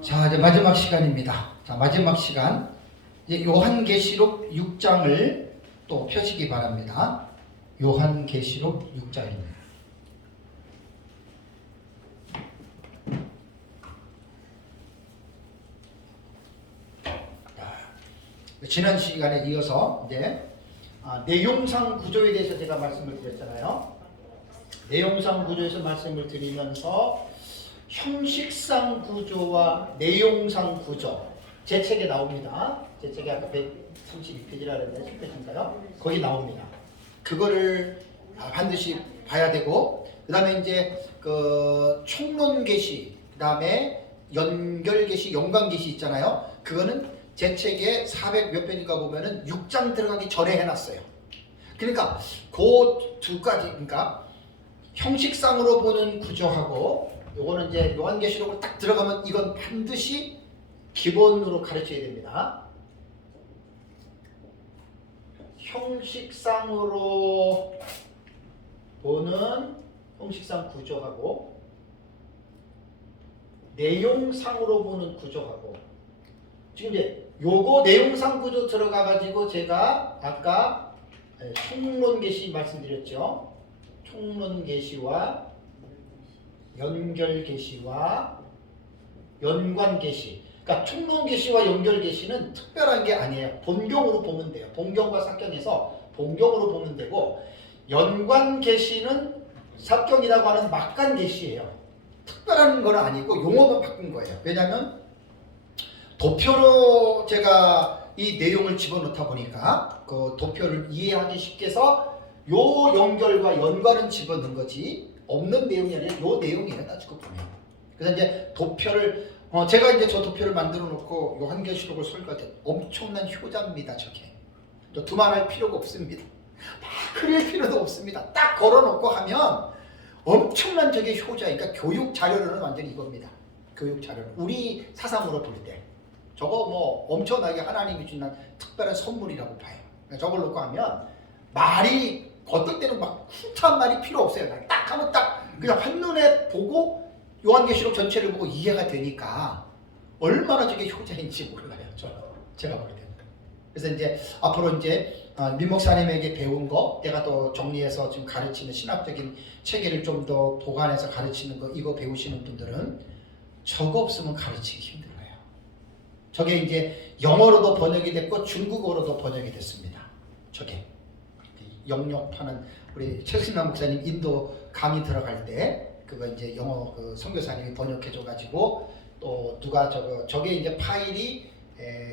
자, 이제 마지막 시간입니다. 자, 마지막 시간. 이제 요한계시록 6장을 또 펴시기 바랍니다. 요한계시록 6장입니다. 지난 시간에 이어서 이제 내용상 구조에 대해서 제가 말씀을 드렸잖아요. 내용상 구조에서 말씀을 드리면서 형식상 구조와 내용상 구조, 제 책에 나옵니다. 제 책에 아까 132페이지라 그랬는데 10페이지인가요? 거기 나옵니다. 그거를 반드시 봐야 되고, 그 다음에 이제 그 총론 계시, 그 다음에 연결 계시, 연관 계시 있잖아요. 그거는 제 책에 400 몇 페이지가 보면은 6장 들어가기 전에 해놨어요. 그러니까 그 두 가지, 그러니까 형식상으로 보는 구조하고, 요거는 이제 요한계시록을 딱 들어가면 이건 반드시 기본으로 가르쳐야 됩니다. 형식상으로 보는 형식상 구조하고, 내용상으로 보는 구조하고, 지금 이제 요거 내용상 구조 들어가 가지고 제가 아까 총론 계시 말씀드렸죠. 총론 계시와 연결 계시와 연관 계시. 그러니까 총론 계시와 연결 계시는 특별한 게 아니에요. 본경으로 보면 돼요. 본경과 삭경에서 본경으로 보면 되고, 연관 계시는 삭경이라고 하는 막간 계시예요. 특별한 건 아니고 용어만 바꾼 거예요. 왜냐하면 도표로 제가 이 내용을 집어넣다 보니까 그 도표를 이해하기 쉽게 해서 요 연결과 연관은 집어넣은 거지, 없는 내용이 아니라 요 내용이에요. 따지고 보면. 그래서 이제 도표를 제가 이제 저 도표를 만들어 놓고 요한계시록을 설교할 때 엄청난 효자입니다. 저게 또 두말할 필요가 없습니다. 막 그릴 필요도 없습니다. 딱 걸어 놓고 하면 엄청난 저게 효자니까 교육 자료로는 완전히 이겁니다. 교육 자료는 우리 사상으로 볼 때 저거 뭐 엄청나게 하나님이 주는 특별한 선물이라고 봐요. 그러니까 저걸 놓고 하면 말이 어떨 때는 막 훑한 말이 필요 없어요. 딱 하면 딱 그냥 한눈에 보고 요한계시록 전체를 보고 이해가 되니까 얼마나 저게 효자인지 몰라요. 제가 볼 때는. 그래서 이제 앞으로 이제 민 목사님에게 배운 거 내가 또 정리해서 지금 가르치는 신학적인 체계를 좀 더 보관해서 가르치는 거, 이거 배우시는 분들은 저거 없으면 가르치기 힘들어요. 저게 이제 영어로도 번역이 됐고 중국어로도 번역이 됐습니다. 저게 영역파는 우리 최승남 목사님 인도 강의 들어갈 때 그거 이제 영어 그 선교사님이 번역해줘 가지고, 또 누가 저게 이제 파일이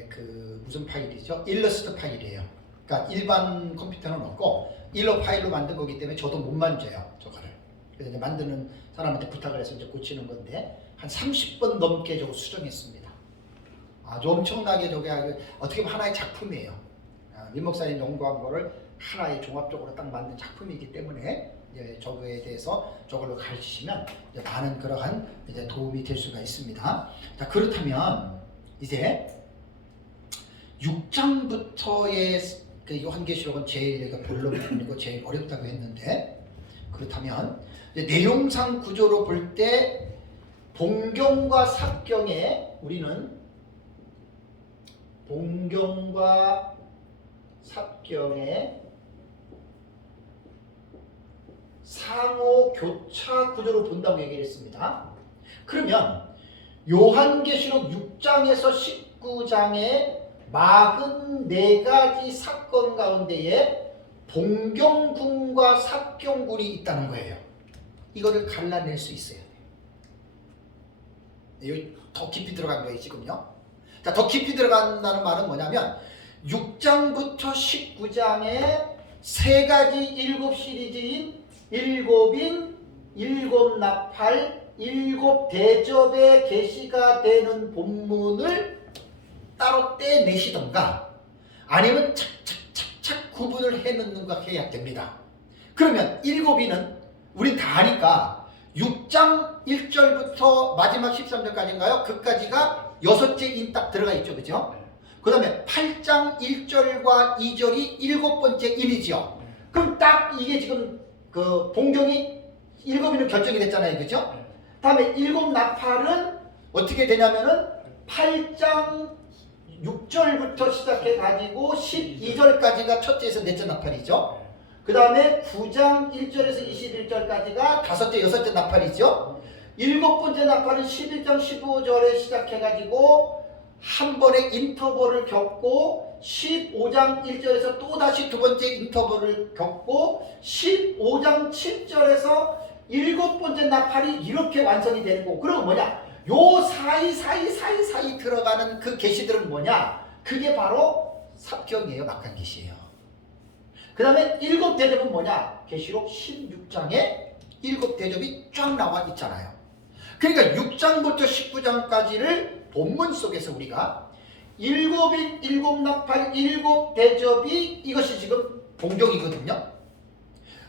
그 무슨 파일이죠? 일러스트 파일이에요. 그러니까 일반 컴퓨터는 없고 일러 파일로 만든 거기 때문에 저도 못 만져요, 저거를. 그래서 이제 만드는 사람한테 부탁을 해서 이제 고치는 건데 한 30번 넘게 저거 수정했습니다. 아주 엄청나게 저게 어떻게 보면 하나의 작품이에요. 민 목사님 연구한 거를 하나의 종합적으로 딱 만든 작품이기 때문에 이제 저거에 대해서 저걸로 가르치시면 이제 많은 그러한 이제 도움이 될 수가 있습니다. 자, 그렇다면 이제 6장부터의 그 요한계시록은 제일 본론이고 제일 어렵다고 했는데, 그렇다면 이제 내용상 구조로 볼 때 본경과 삭경에 우리는 본경과 삭경의 상호 교차 구조로 본다고 얘기를 했습니다. 그러면 요한계시록 6장에서 19장에 44가지 사건 가운데에 본경군과 삭경군이 있다는 거예요. 이거를 갈라낼 수 있어야 돼요. 여기 더 깊이 들어간 거예요, 지금요. 자, 더 깊이 들어간다는 말은 뭐냐면 6장부터 19장에 세 가지 7시리즈인 7인, 7나팔, 7대접의 계시가 되는 본문을 따로 떼내시던가 아니면 착착착착 구분을 해놓는가 해야 됩니다. 그러면 7인은 우린 다 아니까 6장 1절부터 마지막 13절까지인가요? 그까지가 6째 인 딱 들어가 있죠. 그죠? 그 다음에 8장 1절과 2절이 7번째 인이죠. 그럼 딱 이게 지금 그 본경이 7인으로 결정이 됐잖아요. 그죠? 다음에 7나팔은 어떻게 되냐면은 8장 6절부터 시작해 가지고 12절까지가 첫째에서 넷째 나팔이죠. 그 다음에 9장 1절에서 21절까지가 다섯째, 여섯째 나팔이죠. 일곱 번째 나팔은 11장 15절에 시작해 가지고 한 번에 인터벌을 겪고 15장 1절에서 또다시 두 번째 인터벌을 겪고 15장 7절에서 일곱 번째 나팔이 이렇게 완성이 되는 거고, 그럼 뭐냐? 요 사이 들어가는 그 계시들은 뭐냐? 그게 바로 삽경이에요. 막한 계시예요. 그 다음에 일곱 대접은 뭐냐? 계시록 16장에 일곱 대접이 쫙 나와 있잖아요. 그러니까 6장부터 19장까지를 본문 속에서 우리가 일곱인 일곱 나팔 일곱 대접이 이것이 지금 본경이거든요.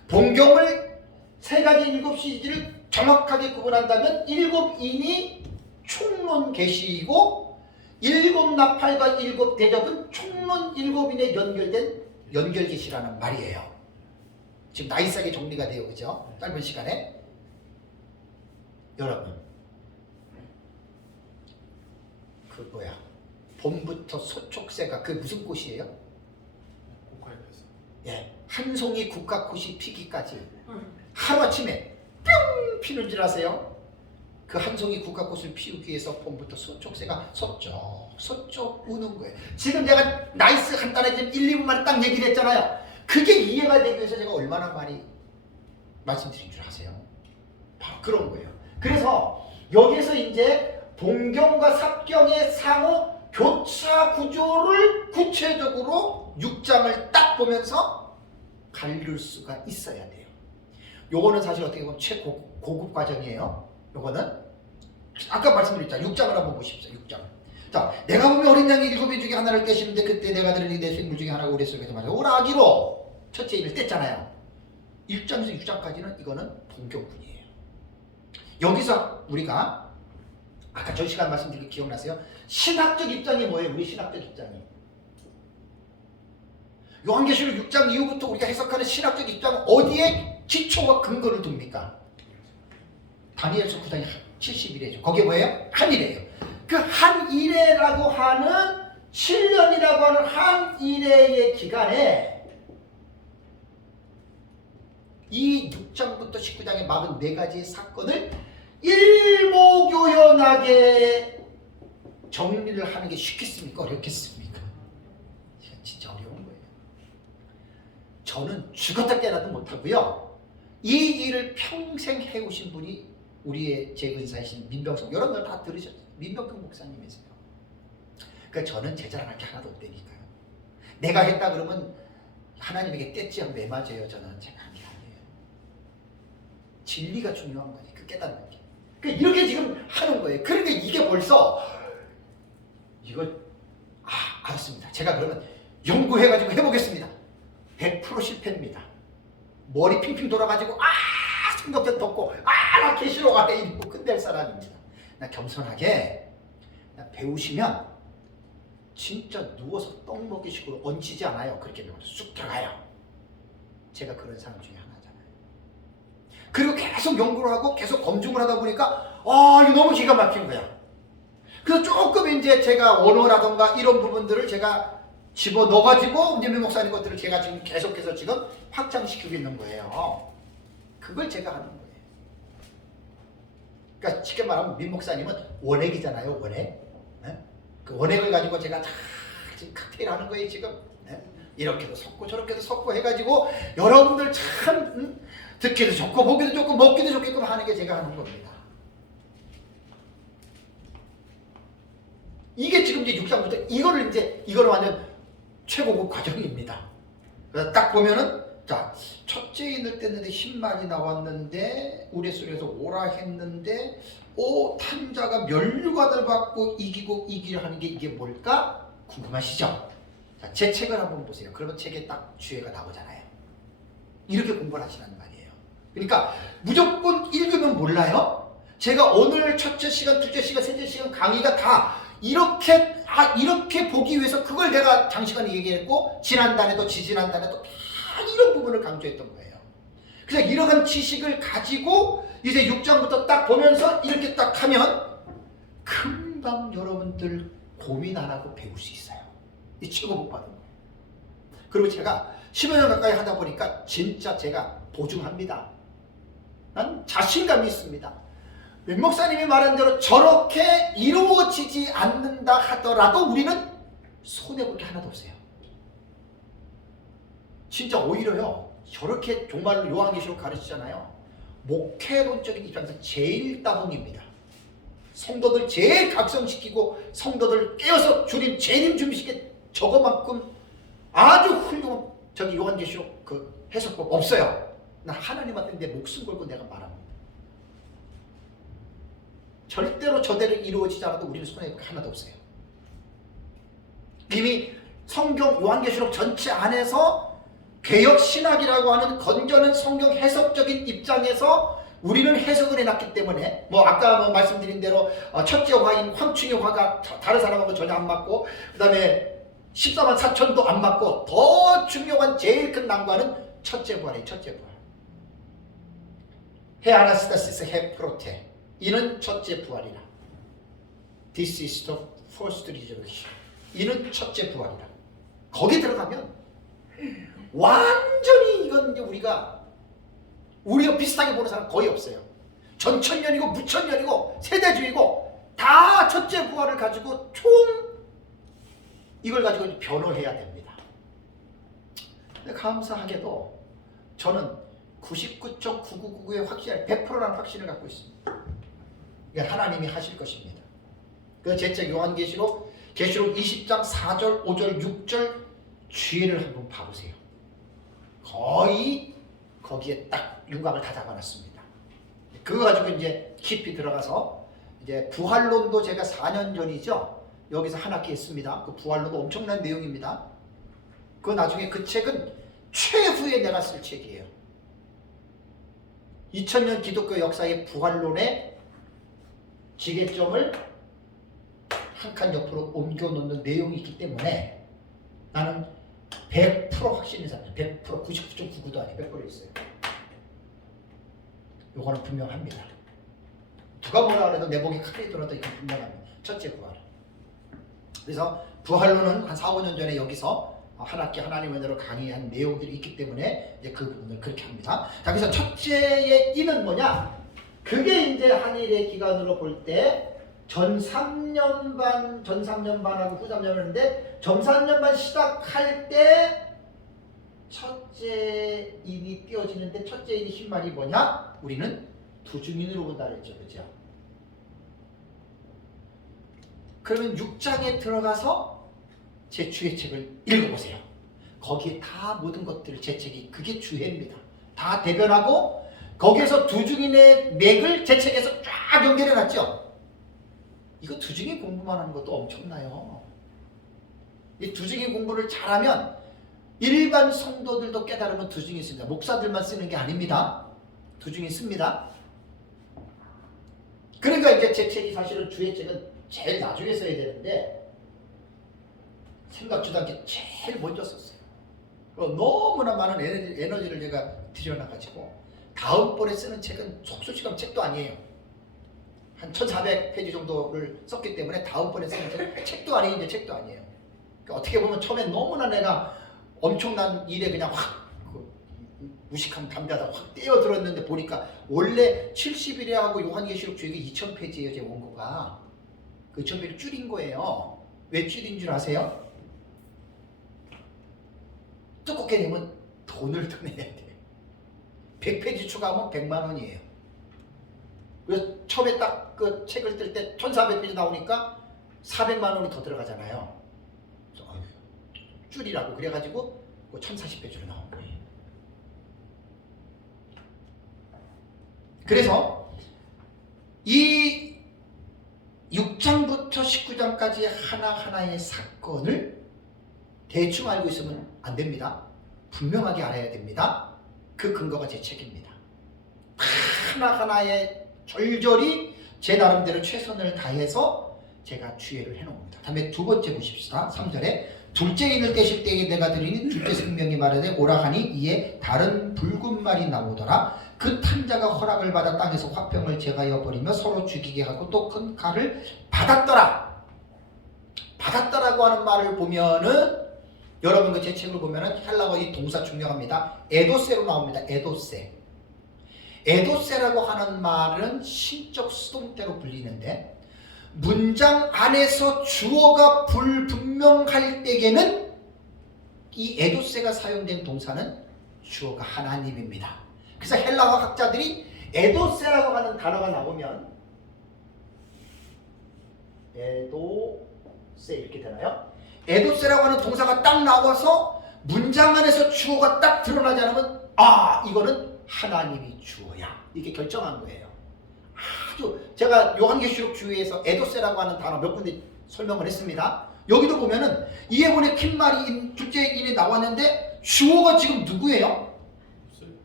본경을 세 가지 일곱 시리즈를 정확하게 구분한다면 일곱인이 총론 계시이고 일곱 나팔과 일곱 대접은 총론 일곱인에 연결된 연결 계시라는 말이에요. 지금 나이스하게 정리가 돼요, 그죠? 짧은 시간에. 여러분, 그 뭐야? 봄부터 소촉새가 그 무슨 꽃이에요? 예, 한 송이 국화꽃이 피기까지 하루아침에 뿅 피는 줄 아세요? 그 한 송이 국화꽃을 피우기 위해서 봄부터 소촉새가 서쪽 우는 거예요. 지금 제가 나이스 간단하게 1, 2분 만에 딱 얘기를 했잖아요. 그게 이해가 되기 위해서 제가 얼마나 많이 말씀드린 줄 아세요? 바로 그런 거예요. 그래서 여기서 이제 본경과 삽경의 상호 교차 구조를 구체적으로 6장을 딱 보면서 가릴 수가 있어야 돼요. 요거는 사실 어떻게 보면 최고급 과정이에요. 요거는 아까 말씀드렸잖아요. 6장을 한번 보십시오. 6장. 자, 내가 보면 어린 양이 일곱인 중에 하나를 떼시는데 그때 내가 들으니 내 생물 중에 하나가 우리 속에서 말이야 오라기로 첫째 일을 뗐잖아요. 1장에서 6장까지는 이거는 본경분이에요. 여기서 우리가 아까 전 시간 말씀드린 게 기억나세요? 신학적 입장이 뭐예요? 우리 신학적 입장이 요한계시록 6장 이후부터 우리가 해석하는 신학적 입장은 어디에 기초와 근거를 둡니까? 다니엘서 9장 70일이죠. 거기에 뭐예요? 한일이에요. 그 한일회라고 하는 7년이라고 하는 한일회의 기간에 이 6장부터 19장의 44가지의 사건을 일목요연하게 정리를 하는 게 쉽겠습니까? 어렵겠습니까? 진짜 어려운 거예요. 저는 죽었다 깨나도 못하고요. 이 일을 평생 해오신 분이 우리의 제 은사이신 민병성, 여러분들 다 들으셨죠? 민병성 목사님이세요. 그러니까 저는 제 자랑할 게 하나도 없다니까요. 내가 했다 그러면 하나님에게 떼지 않고 매 맞아요. 저는 제가 한 게 아니에요. 진리가 중요한 거지. 그 깨닫는 게. 그러니까 이렇게 지금 하는 거예요. 그러니까 이게 벌써 이거 알았습니다. 제가 그러면 연구해가지고 해보겠습니다. 100% 실패입니다. 머리 핑핑 돌아가지고 생각도 덮고 나 계시록 안에 있고 끝낼 사람입니다. 나 겸손하게 배우시면 진짜 누워서 떡 먹기식으로 얹히지 않아요. 그렇게 배우면 쑥 들어가요. 제가 그런 사람 중에 하나잖아요. 그리고 계속 연구를 하고 계속 검증을 하다 보니까 이거 너무 기가 막힌 거야. 그래서 조금 이제 제가 원어라던가 이런 부분들을 제가 집어넣어가지고 이제 민 목사님 것들을 제가 지금 계속해서 지금 확장시키고 있는 거예요. 그걸 제가 하는 거예요. 그러니까 쉽게 말하면 민 목사님은 원액이잖아요. 원액. 네? 그 원액을 가지고 제가 다 지금 칵테일 하는 거예요. 지금. 네? 이렇게도 섞고 저렇게도 섞고 해가지고 여러분들 참 듣기도 좋고 보기도 좋고 먹기도 좋게끔 하는 게 제가 하는 겁니다. 이게 지금 이제 6장부터 이거를 완전 최고급 과정입니다. 그래서 딱 보면은 자, 첫째 인을 뗐는데 10만이 나왔는데 우레 속에서 오라 했는데 탄자가 면류관을 받고 이기려 하는 게 이게 뭘까? 궁금하시죠? 자, 제 책을 한번 보세요. 그러면 책에 딱 주제가 나오잖아요. 이렇게 공부를 하시라는 말이에요. 그러니까 무조건 읽으면 몰라요. 제가 오늘 첫째 시간, 둘째 시간, 셋째 시간 강의가 다 이렇게 보기 위해서 그걸 내가 장시간에 얘기했고 지난달에도 지지난달에도 다 이런 부분을 강조했던 거예요. 그래서 이러한 지식을 가지고 이제 6장부터 딱 보면서 이렇게 딱 하면 금방 여러분들 고민 안 하고 배울 수 있어요. 이 최고 복 받은 거예요. 그리고 제가 10여 년 가까이 하다 보니까 진짜 제가 보증합니다. 난 자신감이 있습니다. 웬 목사님이 말한 대로 저렇게 이루어지지 않는다 하더라도 우리는 손해볼 게 하나도 없어요. 진짜 오히려요, 저렇게 정말로 요한계시록 가르치잖아요. 목회론적인 입장에서 제일 따봉입니다. 성도들 제일 각성시키고 성도들 깨어서 주님 재림 준비시켜 저거만큼 아주 훌륭한 저기 요한계시록 그 해석법 없어요. 나 하나님한테 내 목숨 걸고 내가 말합니다. 절대로 저대로 이루어지지 않아도 우리는 손해볼 게 하나도 없어요. 이미 성경 요한계시록 전체 안에서 개혁신학이라고 하는 건전한 성경 해석적인 입장에서 우리는 해석을 해놨기 때문에 뭐 아까 말씀드린 대로 첫째 화인 황충의 화가 다른 사람하고 전혀 안 맞고 그 다음에 14만 4천도 안 맞고 더 중요한 제일 큰 난관은 첫째 부활이에요. 첫째 부활. 해 아나스타시스 해 프로테, 이는 첫째 부활이라. This is the first resurrection. 이는 첫째 부활이라. 거기 들어가면 완전히 이건 이제 우리가 비슷하게 보는 사람 거의 없어요. 전천년이고 무천년이고 세대주의고 다 첫째 부활을 가지고 총 이걸 가지고 변호해야 됩니다. 근데 감사하게도 저는 99.9999의 확신, 100%라는 확신을 갖고 있습니다. 이게 하나님이 하실 것입니다. 그 제 책 요한계시록 계시록 20장 4절, 5절, 6절 주의를 한번 봐보세요. 거의 거기에 딱 윤곽을 다 잡아놨습니다. 그거 가지고 이제 깊이 들어가서 이제 부활론도 제가 4년 전이죠. 여기서 한 학기 했습니다. 그 부활론도 엄청난 내용입니다. 그 나중에 그 책은 최후에 내가 쓸 책이에요. 2000년 기독교 역사의 부활론의 지개점을 한 칸 옆으로 옮겨 놓는 내용이 있기 때문에 나는 100% 확신이 삽니다. 100% 99.99도 아니고 100% 있어요. 요거는 분명합니다. 누가 뭐라 그래도 내 목에 칼이 들어도 이건 분명합니다. 첫째 부활. 그래서 부활론은 한 4, 5년 전에 여기서 한 학기 하나님의 은혜로 강의한 내용들이 있기 때문에 이제 그 부분을 그렇게 합니다. 자, 그래서 첫째의 이는 뭐냐? 그게 이제 한일의 기간으로 볼 때 전 3년 반하고 후 3년 반인데 전 3년 반 시작할 때 첫째 인이 띄어지는데 첫째 인이 흰 말이 뭐냐? 우리는 두중인으로 본다 그랬죠. 그죠? 그러면 6장에 들어가서 제 주의 책을 읽어보세요. 거기에 다 모든 것들을 제 책이 그게 주해입니다. 다 대변하고 거기에서 두중인의 맥을 제 책에서 쫙 연결해놨죠. 이거 두중인 공부만 하는 것도 엄청나요. 이 두중인 공부를 잘하면 일반 성도들도 깨달으면 두중인 씁니다. 목사들만 쓰는 게 아닙니다. 두중인 씁니다. 그러니까 이제 제 책이 사실은 주의 책은 제일 나중에 써야 되는데 생각지도 않게 제일 먼저 썼어요. 너무나 많은 에너지를 제가 들여놔가지고 다음번에 쓰는 책은 속수시간 책도 아니에요. 한 1400페이지 정도를 썼기 때문에 다음번에 쓰는 책은 책도 아니에요. 이제 책도 아니에요. 그러니까 어떻게 보면 처음에 너무나 내가 엄청난 일에 그냥 확 무식한 담대하다 확 떼어들었는데 보니까 원래 70일에 하고 요한계시록 주역이 2000페이지예요. 제 원고가. 그 2000페이지를 줄인 거예요. 왜 줄인 줄 아세요? 두껍게 되면 돈을 더 내야 돼. 100페이지 추가하면 100만 원이에요. 그래서 처음에 딱 그 책을 뜰 때 1400페이지 나오니까 400만 원이 더 들어가잖아요. 그래서 줄이라고 그래가지고 1040페이지로 나온 거예요. 그래서 이 6장부터 19장까지 하나하나의 사건을 대충 알고 있으면 안 됩니다. 분명하게 알아야 됩니다. 그 근거가 제 책입니다. 하나하나의 절절히 제 나름대로 최선을 다해서 제가 주의를 해놓습니다. 다음에 두 번째 보십시다. 3절에 둘째 인을 떼실 때에 내가 드리니 둘째 생명이 말하되 오라 하니 이에 다른 붉은 말이 나오더라. 그 탄자가 허락을 받아 땅에서 화평을 제하여 버리며 서로 죽이게 하고 또 큰 칼을 받았더라. 받았더라고 하는 말을 보면은 여러분 그 제 책을 보면은 헬라어 이 동사 중요합니다. 에도세로 나옵니다. 에도세. 에도세라고 하는 말은 신적 수동태로 불리는데 문장 안에서 주어가 불분명할 때에는 이 에도세가 사용된 동사는 주어가 하나님입니다. 그래서 헬라어 학자들이 에도세라고 하는 단어가 나오면 에도세 이렇게 되나요? 에도세라고 하는 동사가 딱 나와서 문장 안에서 주어가 딱 드러나지 않으면 아 이거는 하나님이 주어야 이렇게 결정한 거예요. 아주 제가 요한계시록 주의에서 에도세라고 하는 단어 몇 군데 설명을 했습니다. 여기도 보면은 이해본의 팻말이 둘째인이 나왔는데 주어가 지금 누구예요?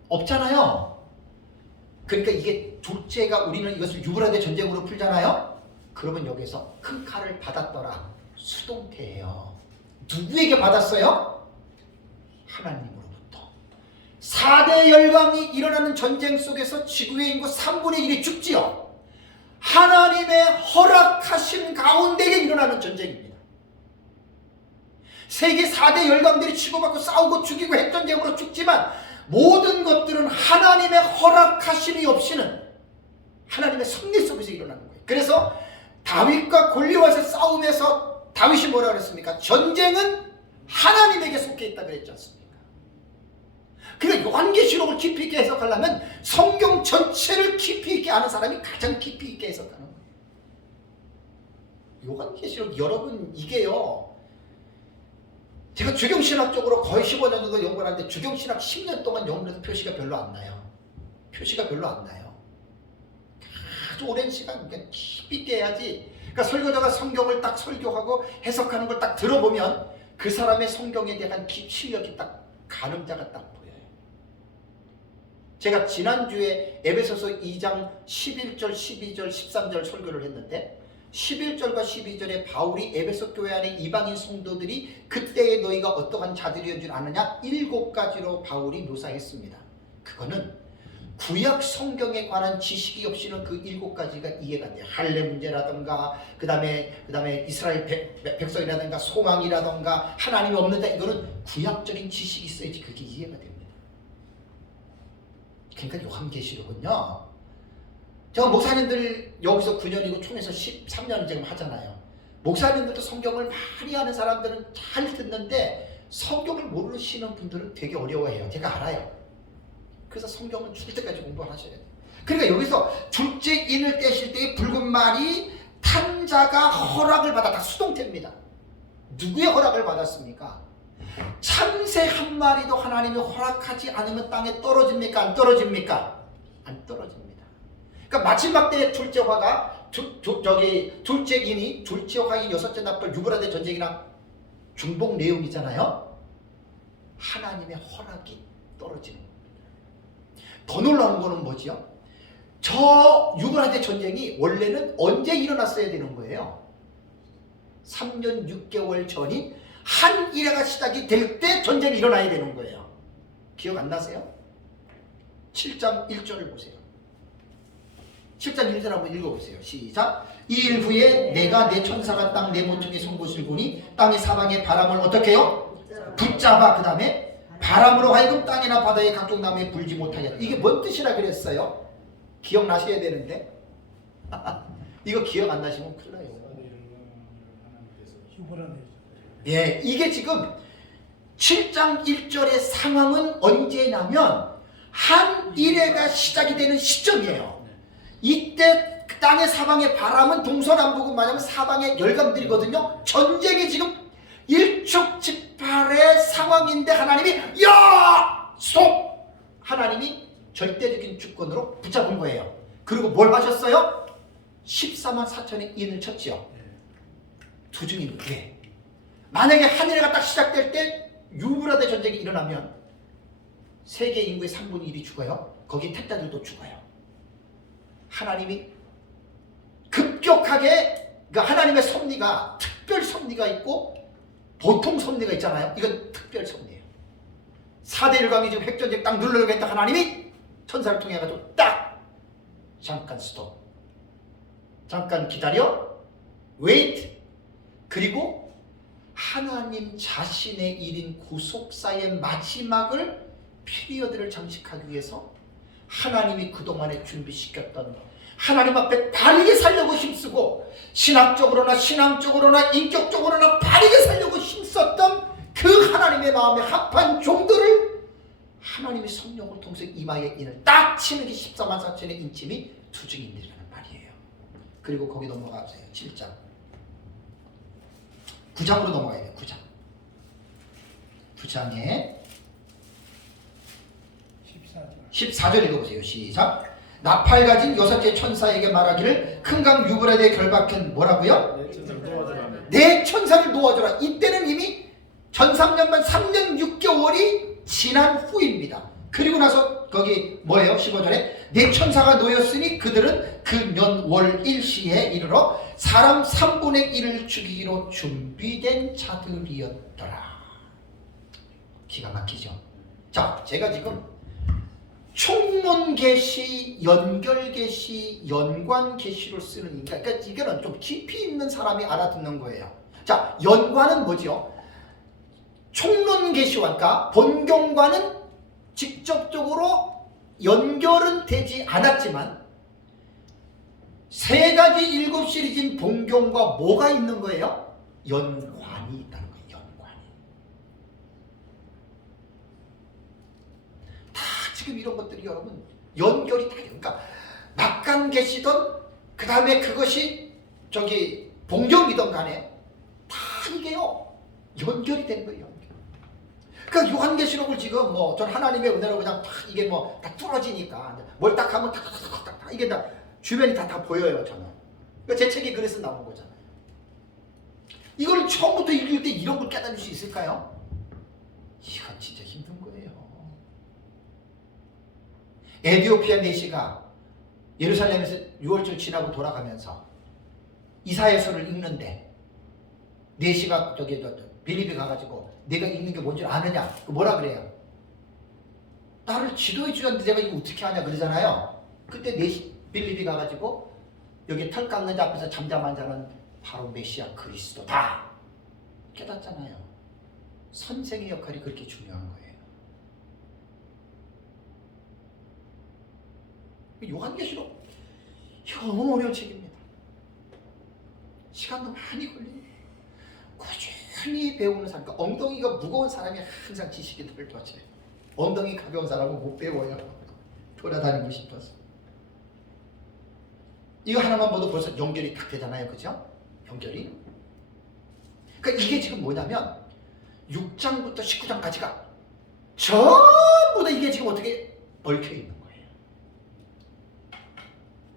없잖아요. 그러니까 이게 둘째가 우리는 이것을 유브라데 전쟁으로 풀잖아요. 그러면 여기서 큰 칼을 받았더라. 수동태예요. 누구에게 받았어요? 하나님으로부터. 4대 열강이 일어나는 전쟁 속에서 지구의 인구 3분의 1이 죽지요. 하나님의 허락하신 가운데에 일어나는 전쟁입니다. 세계 4대 열강들이 치고받고 싸우고 죽이고 핵전쟁으로 죽지만 모든 것들은 하나님의 허락하심이 없이는 하나님의 섭리 속에서 일어나는 거예요. 그래서 다윗과 골리앗의 싸움에서 다윗이 뭐라 그랬습니까? 전쟁은 하나님에게 속해 있다 그랬지 않습니까? 그러니까 요한계시록을 깊이 있게 해석하려면 성경 전체를 깊이 있게 아는 사람이 가장 깊이 있게 해석하는 거예요. 요한계시록 여러분 이게요. 제가 주경신학적으로 거의 15년 정도 연구를 하는데 주경신학 10년 동안 연구를 해서 표시가 별로 안 나요. 표시가 별로 안 나요. 아주 오랜 시간 깊이 있게 해야지. 그러니까 설교자가 성경을 딱 설교하고 해석하는 걸 딱 들어보면 그 사람의 성경에 대한 실력이 딱 가늠자가 딱 보여요. 제가 지난주에 에베소서 2장 11절, 12절, 13절 설교를 했는데 11절과 12절에 바울이 에베소 교회 안에 이방인 성도들이 그때의 너희가 어떠한 자들이었는 줄 아느냐 7가지로 바울이 묘사했습니다. 그거는 구약 성경에 관한 지식이 없이는 그 7가지가 이해가 안 돼요. 할례 문제라든가 그 다음에 이스라엘 백성이라든가 소망이라든가 하나님이 없는다 이거는 구약적인 지식이 있어야지 그게 이해가 됩니다. 그러니까 요한계시록은요. 제가 목사님들 여기서 9년이고 총에서 13년 지금 하잖아요. 목사님들도 성경을 많이 아는 사람들은 잘 듣는데 성경을 모르시는 분들은 되게 어려워해요. 제가 알아요. 그래서 성경은 죽을 때까지 공부하셔야 돼요. 그러니까 여기서 둘째인을 떼실 때의 붉은 말이 탄자가 허락을 받았다. 수동태입니다. 누구의 허락을 받았습니까? 참새 한 마리도 하나님이 허락하지 않으면 땅에 떨어집니까? 안 떨어집니까? 안 떨어집니다. 그러니까 마지막 때의 둘째화가 둘째인이 둘째화의 여섯째 나팔 유브라데 전쟁이나 중복 내용이잖아요. 하나님의 허락이 떨어지는 겁니다. 더 놀라운 거는 뭐지요? 저 유브라데 전쟁이 원래는 언제 일어났어야 되는 거예요? 3년 6개월 전인 한 일회가 시작이 될 때 전쟁이 일어나야 되는 거예요. 기억 안 나세요? 7장 1절을 보세요. 7장 1절 한번 읽어보세요. 시작. 이 일 후에 내가 내 천사가 땅 내 모퉁이 송곳을 보니 땅의 사방에 바람을 어떻게 해요? 붙잡아. 그 다음에 바람으로 하여금 땅이나 바다의 각종 나무에 불지 못하게. 이게 뭔 뜻이라 그랬어요? 기억나셔야 되는데 이거 기억 안 나시면 큰일 나요. 예, 이게 지금 7장 1절의 상황은 언제냐면 한 일회가 시작이 되는 시점이에요. 이때 땅의 사방의 바람은 동서남북은 말하면 사방의 열강들이거든요. 전쟁이 지금 일촉즉발의 상황인데 하나님이 야! 스톱! 하나님이 절대적인 주권으로 붙잡은 거예요. 그리고 뭘 하셨어요? 14만 4천의 인을 쳤지요. 두중인 왜? 만약에 한 일회가 딱 시작될 때 유브라데 전쟁이 일어나면 세계 인구의 3분의 1이 죽어요. 거기 택자들도 죽어요. 하나님이 급격하게 그러니까 하나님의 섭리가 특별 섭리가 있고 보통 섭리가 있잖아요. 이건 특별 섭리예요. 4대 1강이 지금 핵전쟁 딱 누르려고 했다 하나님이 천사를 통해 가지고 딱 잠깐 스톱, 잠깐 기다려, wait. 그리고 하나님 자신의 일인 구속사의 마지막을 피리어드를 장식하기 위해서 하나님이 그동안에 준비시켰던, 하나님 앞에 바르게 살려고 힘쓰고 신학적으로나 신앙적으로나 인격적으로나 바르게 살려고 힘썼던 그 하나님의 마음에 합한 종들을 하나님이 성령을 통해서 이마에 인을 딱 치는 게 14만 4천의 인침이 투증인들이라는 말이에요. 그리고 거기 넘어가세요. 7장 9장으로 넘어가야 돼요. 9장에 14절 읽어보세요. 시작. 나팔 가진 여섯째 천사에게 말하기를 큰 강 유브라데에 결박한 뭐라고요? 내 천사를 놓아주라. 이때는 이미 전삼년만 3년 6개월이 지난 후입니다. 그리고 나서 거기 뭐예요? 15절에 내 천사가 놓였으니 그들은 그 년 월 일시에 이르러 사람 3분의 1을 죽이기로 준비된 자들이었더라. 기가 막히죠. 자, 제가 지금 총론 계시, 연결 계시, 연관 계시를 쓰는, 그러니까 이거는 좀 깊이 있는 사람이 알아듣는 거예요. 자, 연관은 뭐죠? 총론 계시와 그러니까 본경과는 직접적으로 연결은 되지 않았지만 세 가지 일곱 시리즈인 본경과 뭐가 있는 거예요? 연관이 있다는 거예요. 연관이. 다 지금 이런 것들이 여러분 연결이 다 돼요. 그러니까 막간 계시던 그 다음에 그것이 저기 본경이던 간에 다 이게요 연결이 되는 거예요. 그러니까 요한계시록을 지금 뭐 전 하나님의 은혜로 그냥 딱 이게 뭐 다 뚫어지니까 뭘 딱 하면 탁탁탁탁 이게 다 주변이 다 보여요 저는. 그러니까 제 책이 그래서 나온 거잖아요. 이걸 처음부터 읽을 때 이런 걸 깨달을 수 있을까요? 이건 진짜 힘든 거예요. 에티오피아 내시가 예루살렘에서 6월절 지나고 돌아가면서 이사야서를 읽는데 내시가 저기 빌립이 가가지고 내가 읽는 게 뭔지 아느냐? 뭐라 그래요? 나를 지도해 주는데 내가 이거 어떻게 하냐 그러잖아요. 그때 빌립이 가가지고 여기 털 깎는 자 앞에서 잠잠한 자는 바로 메시아 그리스도다 깨닫잖아요. 선생의 역할이 그렇게 중요한 거예요. 요한계시록 너무 어려운 책입니다. 시간도 많이 걸려요. 꾸준히 배우는 사람, 그러니까 엉덩이가 무거운 사람이 항상 지식이 덜 터져요. 엉덩이 가벼운 사람은 못 배워요. 돌아다니고 싶어서. 이거 하나만 봐도 벌써 연결이 딱 되잖아요. 그죠? 연결이. 그러니까 이게 지금 뭐냐면 6장부터 19장까지가 전부 다 이게 지금 어떻게 얽혀 있는 거예요.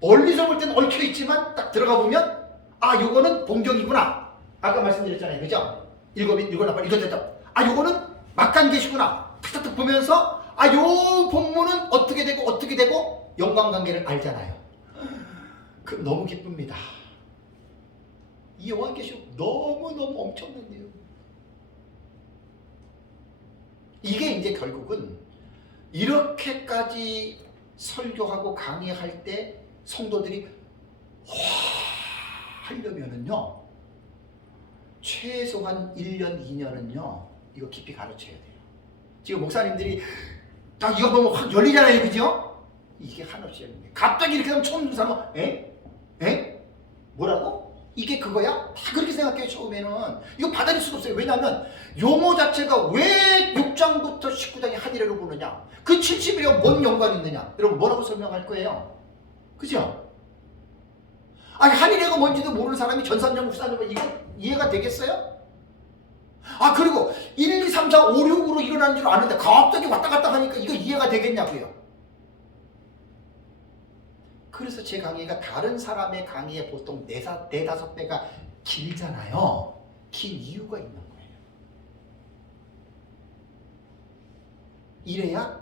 멀리서 볼 때는 얽혀 있지만 딱 들어가 보면 아, 요거는 본경이구나. 아까 말씀드렸잖아요. 그죠? 읽어놔봐. 이거 됐다. 아, 요거는 막간계시구나. 탁탁탁 보면서 아, 요 본문은 어떻게 되고 연관관계를 알잖아요. 그럼 너무 기쁩니다. 이 요한계시록 너무너무 엄청난 내용. 이게 이제 결국은 이렇게까지 설교하고 강의할 때 성도들이 하려면은요 최소한 1년, 2년은요 이거 깊이 가르쳐야 돼요. 지금 목사님들이 다 이거 보면 확 열리잖아요. 그죠? 이게 한없이 열립니다. 갑자기 이렇게 하면 처음 듣는 사람은 에? 뭐라고? 이게 그거야? 다 그렇게 생각해요. 처음에는. 이거 받아들일 수가 없어요. 왜냐하면 용어 자체가 왜 6장부터 19장이 한 일회로 보느냐, 그 70일과 뭔 연관이 있느냐, 여러분 뭐라고 설명할 거예요? 그죠? 아니 한일회가 뭔지도 모르는 사람이 전산정 국산정 이거 이해가 되겠어요? 아 그리고 1, 2, 3, 4, 5, 6으로 일어나는 줄 아는데 갑자기 왔다 갔다 하니까 이거 이해가 되겠냐고요. 그래서 제 강의가 다른 사람의 강의에 보통 4, 5배가 길잖아요. 긴 이유가 있는 거예요. 이래야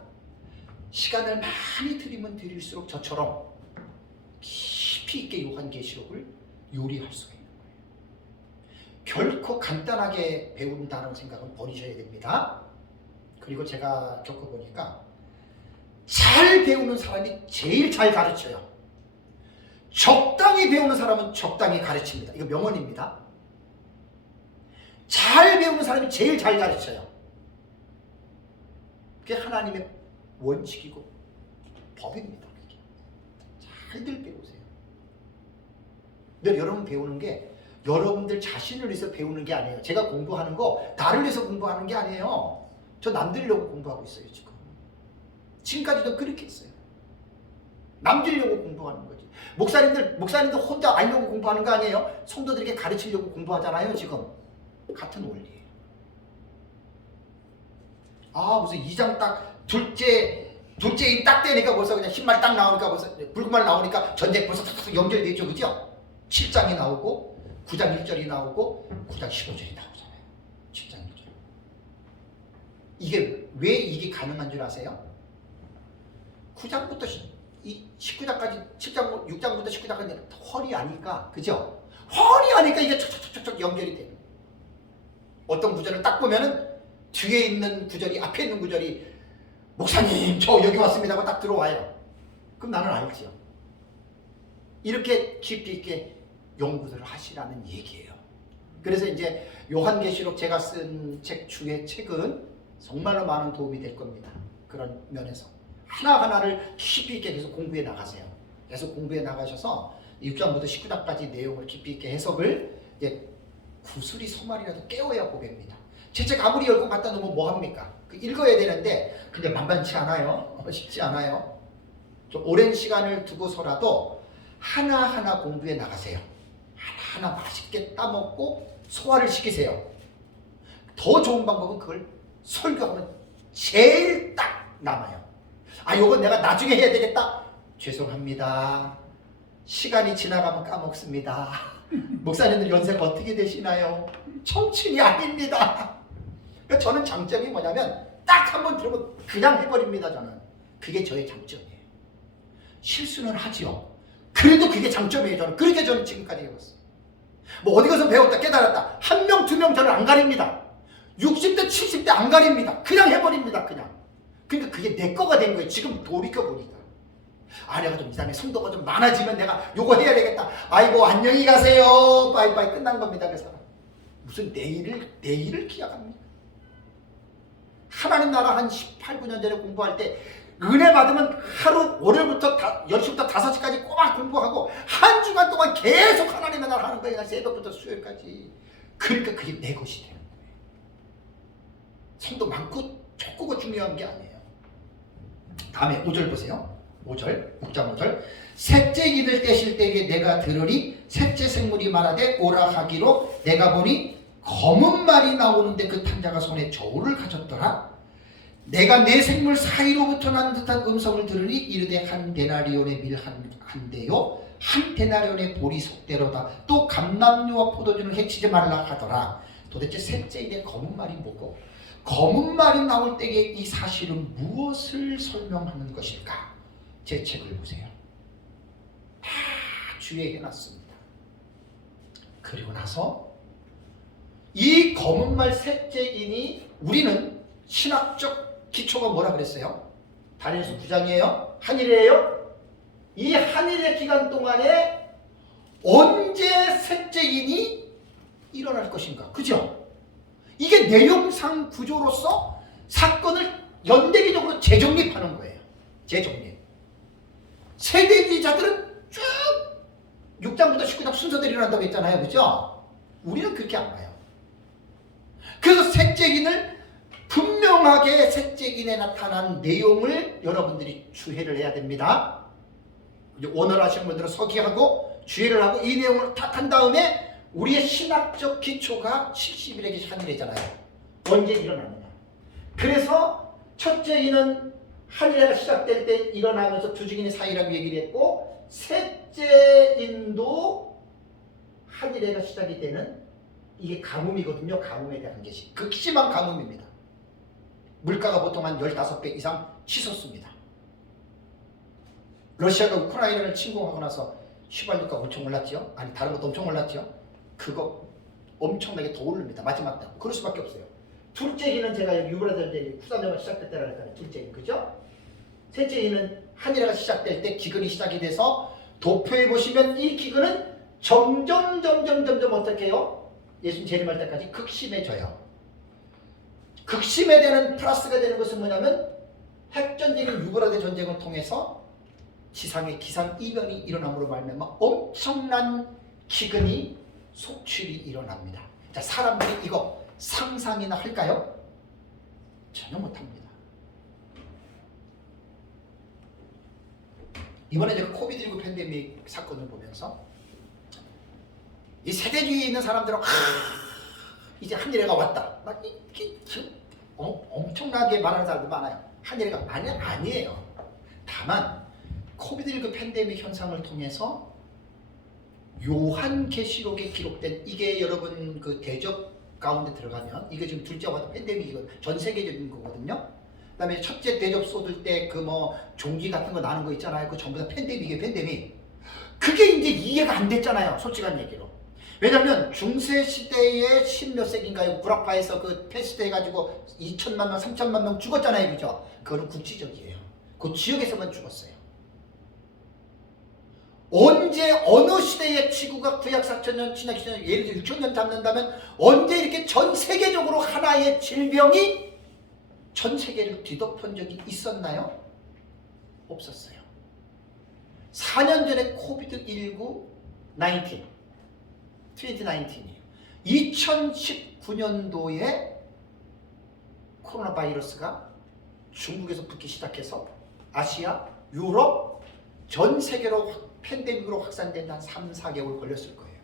시간을 많이 들이면 들일수록 저처럼 깊이 있게 요한계시록을 요리할 수가 있는 거예요. 결코 간단하게 배운다는 생각은 버리셔야 됩니다. 그리고 제가 겪어보니까 잘 배우는 사람이 제일 잘 가르쳐요. 적당히 배우는 사람은 적당히 가르칩니다. 이거 명언입니다. 잘 배우는 사람이 제일 잘 가르쳐요. 그게 하나님의 원칙이고 법입니다. 그게. 잘들 배우세요. 근데 여러분 배우는 게 여러분들 자신을 위해서 배우는 게 아니에요. 제가 공부하는 거 나를 위해서 공부하는 게 아니에요. 저 남들려고 공부하고 있어요. 지금까지도 그렇게 했어요. 남들려고 공부하는 거지. 목사님들 혼자 알려고 공부하는 거 아니에요? 성도들에게 가르치려고 공부하잖아요. 지금 같은 원리예요. 무슨 2장 딱 둘째 입 딱 되니까 벌써 그냥 흰말 딱 나오니까 벌써 붉은 말 나오니까 전쟁 벌써 탁 연결되죠, 그죠? 7장이 나오고 9장 1절이 나오고 9장 15절이 나오잖아요. 7장 1절. 이게 왜 이게 가능한 줄 아세요? 9장부터 19장까지 7장 6장부터 19장까지 헐이 아니까, 그죠? 헐이 아니까 이게 촉촉촉촉 연결이 돼요. 어떤 구절을 딱 보면은 뒤에 있는 구절이 앞에 있는 구절이 목사님 저 여기 왔습니다 하고 딱 들어와요. 그럼 나는 알지요. 이렇게 깊이 있게 연구를 하시라는 얘기예요. 그래서 이제 요한계시록 제가 쓴 책 중에 책은 정말로 많은 도움이 될 겁니다. 그런 면에서 하나하나를 깊이 있게 계속 공부해 나가세요. 계속 공부해 나가셔서 6장부터 19장까지 내용을 깊이 있게 해석을 이제 구슬이 소말이라도 깨워야 보겠습니다. 제 책 아무리 열고 갖다 놓으면 뭐합니까? 읽어야 되는데 근데 만만치 않아요. 쉽지 않아요. 좀 오랜 시간을 두고서라도 하나하나 공부해 나가세요. 하나하나 맛있게 따먹고 소화를 시키세요. 더 좋은 방법은 그걸 설교하면 제일 딱 남아요. 요건 내가 나중에 해야 되겠다. 죄송합니다. 시간이 지나가면 까먹습니다. 목사님들 연세가 어떻게 되시나요? 청춘이 아닙니다. 저는 장점이 뭐냐면 딱 한번 들으면 그냥 해버립니다. 저는 그게 저의 장점이에요. 실수는 하지요. 그래도 그게 장점이에요. 저는 그렇게 저는 지금까지 해왔어요. 뭐 어디 가서 배웠다 깨달았다 한 명 두 명 저는 안 가립니다. 60대 70대 안 가립니다. 그냥 해버립니다. 그냥. 그러니까 그게 내 거가 된 거예요. 지금 돌이켜보니까. 내가 좀 이 다음에 성도가 좀 많아지면 내가 요거 해야 되겠다. 아이고 안녕히 가세요. 빠이빠이 끝난 겁니다. 그 사람. 무슨 내일을 기약합니까? 하나님 나라 한 18, 9년 전에 공부할 때 은혜 받으면 하루 월요일부터 10시부터 5시까지 꼬박 공부하고 한 주간 동안 계속 하나님의 나라 하는 거예요. 새벽부터 수요일까지. 그러니까 그게 내 것이 되는 거예요. 성도 많고 적고가 중요한 게 아니에요. 다음에 5절 보세요. 5절, 6장 5절. 셋째 인을 떼실 때에 내가 들으니 셋째 생물이 말하되 오라 하기로 내가 보니 검은 말이 나오는데 그 탄자가 손에 저울을 가졌더라. 내가 내 생물 사이로부터 난 듯한 음성을 들으니 이르되 한 데나리온의 밀 한 대요 한 데나리온의 보리 속대로다. 또 감람류와 포도주는 해치지 말라 하더라. 도대체 셋째 인의 검은 말이 뭐고 검은 말이 나올 때에 이 사실은 무엇을 설명하는 것일까? 제 책을 보세요. 다 주의해 놨습니다. 그리고 나서 이 검은 말 셋째 인이 우리는 신학적 기초가 뭐라 그랬어요? 다니엘서 9장이에요? 한일이에요? 이 한일의 기간 동안에 언제 셋째 인이 일어날 것인가? 그죠? 이게 내용상 구조로서 사건을 연대기적으로 재정립하는 거예요. 재정립. 세대기자들은 쭉 6장부터 19장 순서대로 일어난다고 했잖아요. 그죠? 우리는 그렇게 안 봐요. 그래서 셋째인을 분명하게 셋째인에 나타난 내용을 여러분들이 주의를 해야 됩니다. 원어를 하시는 분들은 서기하고 주의를 하고 이 내용을 다 한 다음에 우리의 신학적 기초가 70일의 한일이잖아요. 언제 일어나느냐. 그래서 첫째 인은 한일회가 시작될 때 일어나면서 주직인의 사이라고 얘기를 했고 셋째 인도 한일회가 시작이 되는 이게 가뭄이거든요. 가뭄에 대한 것이 극심한 가뭄입니다. 물가가 보통 한 15배 이상 치솟습니다. 러시아가 우크라이나를 침공하고 나서 휘발유가 엄청 올랐죠. 아니 다른 것도 엄청 올랐죠. 그거 엄청나게 더 오릅니다. 마지막 때. 그럴 수밖에 없어요. 둘째 기는 제가 여기 유브라데 이제 후사명을 시작될 때라 했잖아요. 둘째 기 그죠? 셋째 이는 한 해가 시작될 때 기근이 시작이 돼서 도표에 보시면 이 기근은 점점 어떻게 해요? 예수님 재림할 때까지 극심해져요. 극심에 되는 플러스가 되는 것은 뭐냐면 핵전쟁인 유브라데 전쟁을 통해서 지상에 기상이변이 일어남으로 말미암아 엄청난 기근이 속출이 일어납니다. 자, 사람들이 이거 상상이나 할까요? 전혀 못합니다. 이번에 제가 코비드19 팬데믹 사건을 보면서 이 세대주의에 있는 사람들은 이제 한일애가 왔다. 막 엄청나게 말하는 사람들 많아요. 한일애가 아니에요. 다만 코비드19 팬데믹 현상을 통해서 요한계시록에 기록된 이게 여러분 그 대접 가운데 들어가면 이게 지금 둘째 와도 팬데믹이거든요. 전 세계적인 거거든요. 그다음에 첫째 대접 쏟을 때 그 뭐 종기 같은 거 나는 거 있잖아요. 그 전부 다 팬데믹이에요. 팬데믹. 그게 이제 이해가 안 됐잖아요. 솔직한 얘기로. 왜냐면 중세 시대에 10몇 세기인가요? 구라파에서 그 패스트 해가지고 2천만 명, 3천만 명 죽었잖아요. 그죠? 그거는 국지적이에요. 그 지역에서만 죽었어요. 언제 어느 시대에 지구가 구약 4천년, 신약 2천년, 예를 들어 6천년 잡는다면 언제 이렇게 전 세계적으로 하나의 질병이 전 세계를 뒤덮은 적이 있었나요? 없었어요. 4년 전에 코비드19 2019이에요. 2019년도에 코로나 바이러스가 중국에서 붙기 시작해서 아시아, 유럽, 전 세계로 팬데믹으로 확산된 한 3, 4개월 걸렸을 거예요.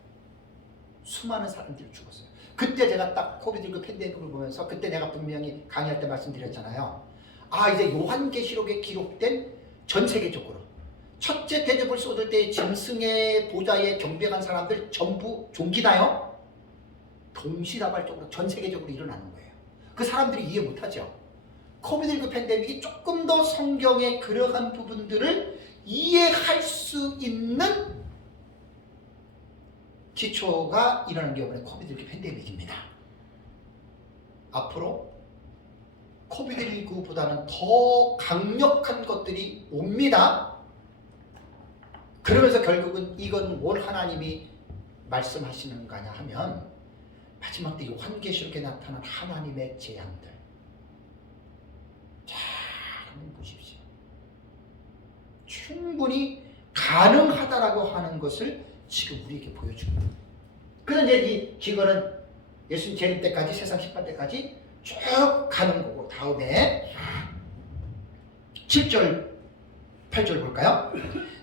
수많은 사람들이 죽었어요. 그때 제가 딱 코비드19 팬데믹을 보면서 그때 내가 분명히 강의할 때 말씀드렸잖아요. 아, 이제 요한계시록에 기록된 전 세계적으로 첫째 대접을 쏟을 때 짐승의 보좌에 경배한 사람들 전부 종기나요? 동시다발적으로 전 세계적으로 일어나는 거예요. 그 사람들이 이해 못하죠. 코비드19 팬데믹이 조금 더 성경에 그러한 부분들을 이해할 수 있는 기초가 일어나는 게 이번에 코비드19 팬데믹입니다. 앞으로 코비드19보다는 더 강력한 것들이 옵니다. 그러면서 결국은 이건 뭘 하나님이 말씀하시는 거냐 하면 마지막 때 요한계시록에 나타난 하나님의 재앙들. 자, 한번 보십시오. 충분히 가능하다라고 하는 것을 지금 우리에게 보여줍니다. 그래서 이제 이 기근은 예수님 재림 때까지, 세상 심판 때까지 쭉 가는 거고, 다음에 7절 8절 볼까요?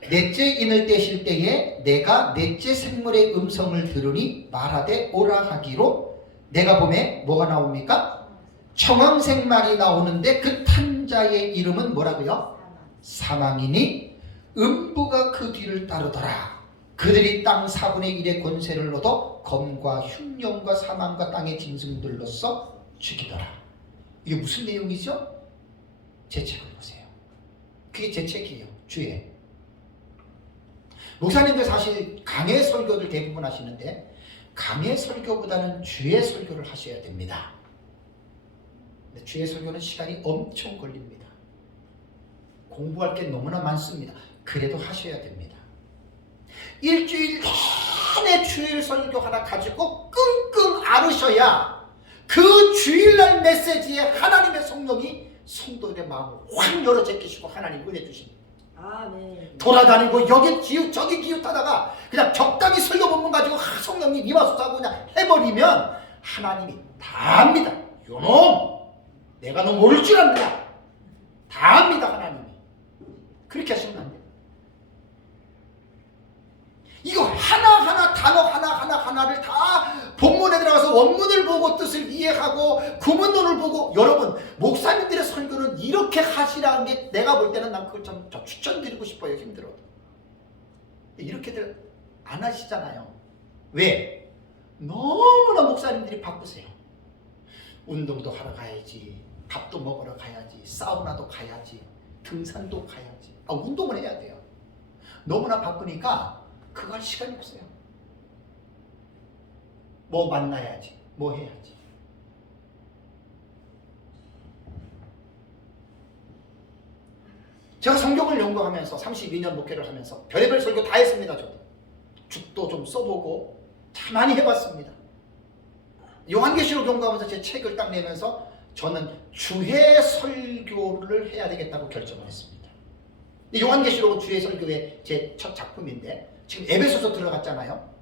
넷째 인을 떼실 때에 내가 넷째 생물의 음성을 들으니 말하되 오라 하기로 내가 보매 뭐가 나옵니까? 청황색말이 나오는데 그 탄자의 이름은 뭐라고요? 사망이니 음부가 그 뒤를 따르더라. 그들이 땅 4분의 1의 권세를 얻어 검과 흉년과 사망과 땅의 짐승들로서 죽이더라. 이게 무슨 내용이죠? 제 책을 보세요. 그게 제 책이에요. 주에. 목사님들 사실 강해 설교를 대부분 하시는데 강해 설교보다는 주의 설교를 하셔야 됩니다. 근데 주의 설교는 시간이 엄청 걸립니다. 공부할 게 너무나 많습니다. 그래도 하셔야 됩니다. 일주일 내내 주일 설교 하나 가지고 끙끙 앓으셔야 그 주일날 메시지에 하나님의 성령이 성도들의 마음을 확 열어 제끼시고 하나님 은혜 주십니다. 아멘. 돌아다니고 여기 기웃 저기 기웃하다가 그냥 적당히 설교 본문 가지고 성령님 임하소서 그냥 해버리면 하나님이 다 압니다. 요놈 내가 너 모를 줄 압니다. 다 압니다. 하나님이 그렇게 하시면 안 돼요. 이거 하나하나 단어 하나하나를 다 본문에 들어가서 원문을 보고 뜻을 이해하고 구문론을 보고 여러분 목사님들의 설교는 이렇게 하시라는 게 내가 볼 때는 난 그걸 좀 추천드리고 싶어요. 힘들어도 이렇게들 안 하시잖아요. 왜? 너무나 목사님들이 바쁘세요. 운동도 하러 가야지, 밥도 먹으러 가야지, 사우나도 가야지, 등산도 가야지. 운동을 해야 돼요. 너무나 바쁘니까 그거 할 시간이 없어요. 뭐 만나야지, 뭐 해야지. 제가 성경을 연구하면서 32년 목회를 하면서 별의별 설교 다 했습니다. 저도 죽도 좀 써보고 참 많이 해봤습니다. 요한계시록 연구하면서 제 책을 딱 내면서 저는 주의 설교를 해야 되겠다고 결정을 했습니다. 요한계시록은 주의 설교의 제 첫 작품인데 지금 에베소서 들어갔잖아요.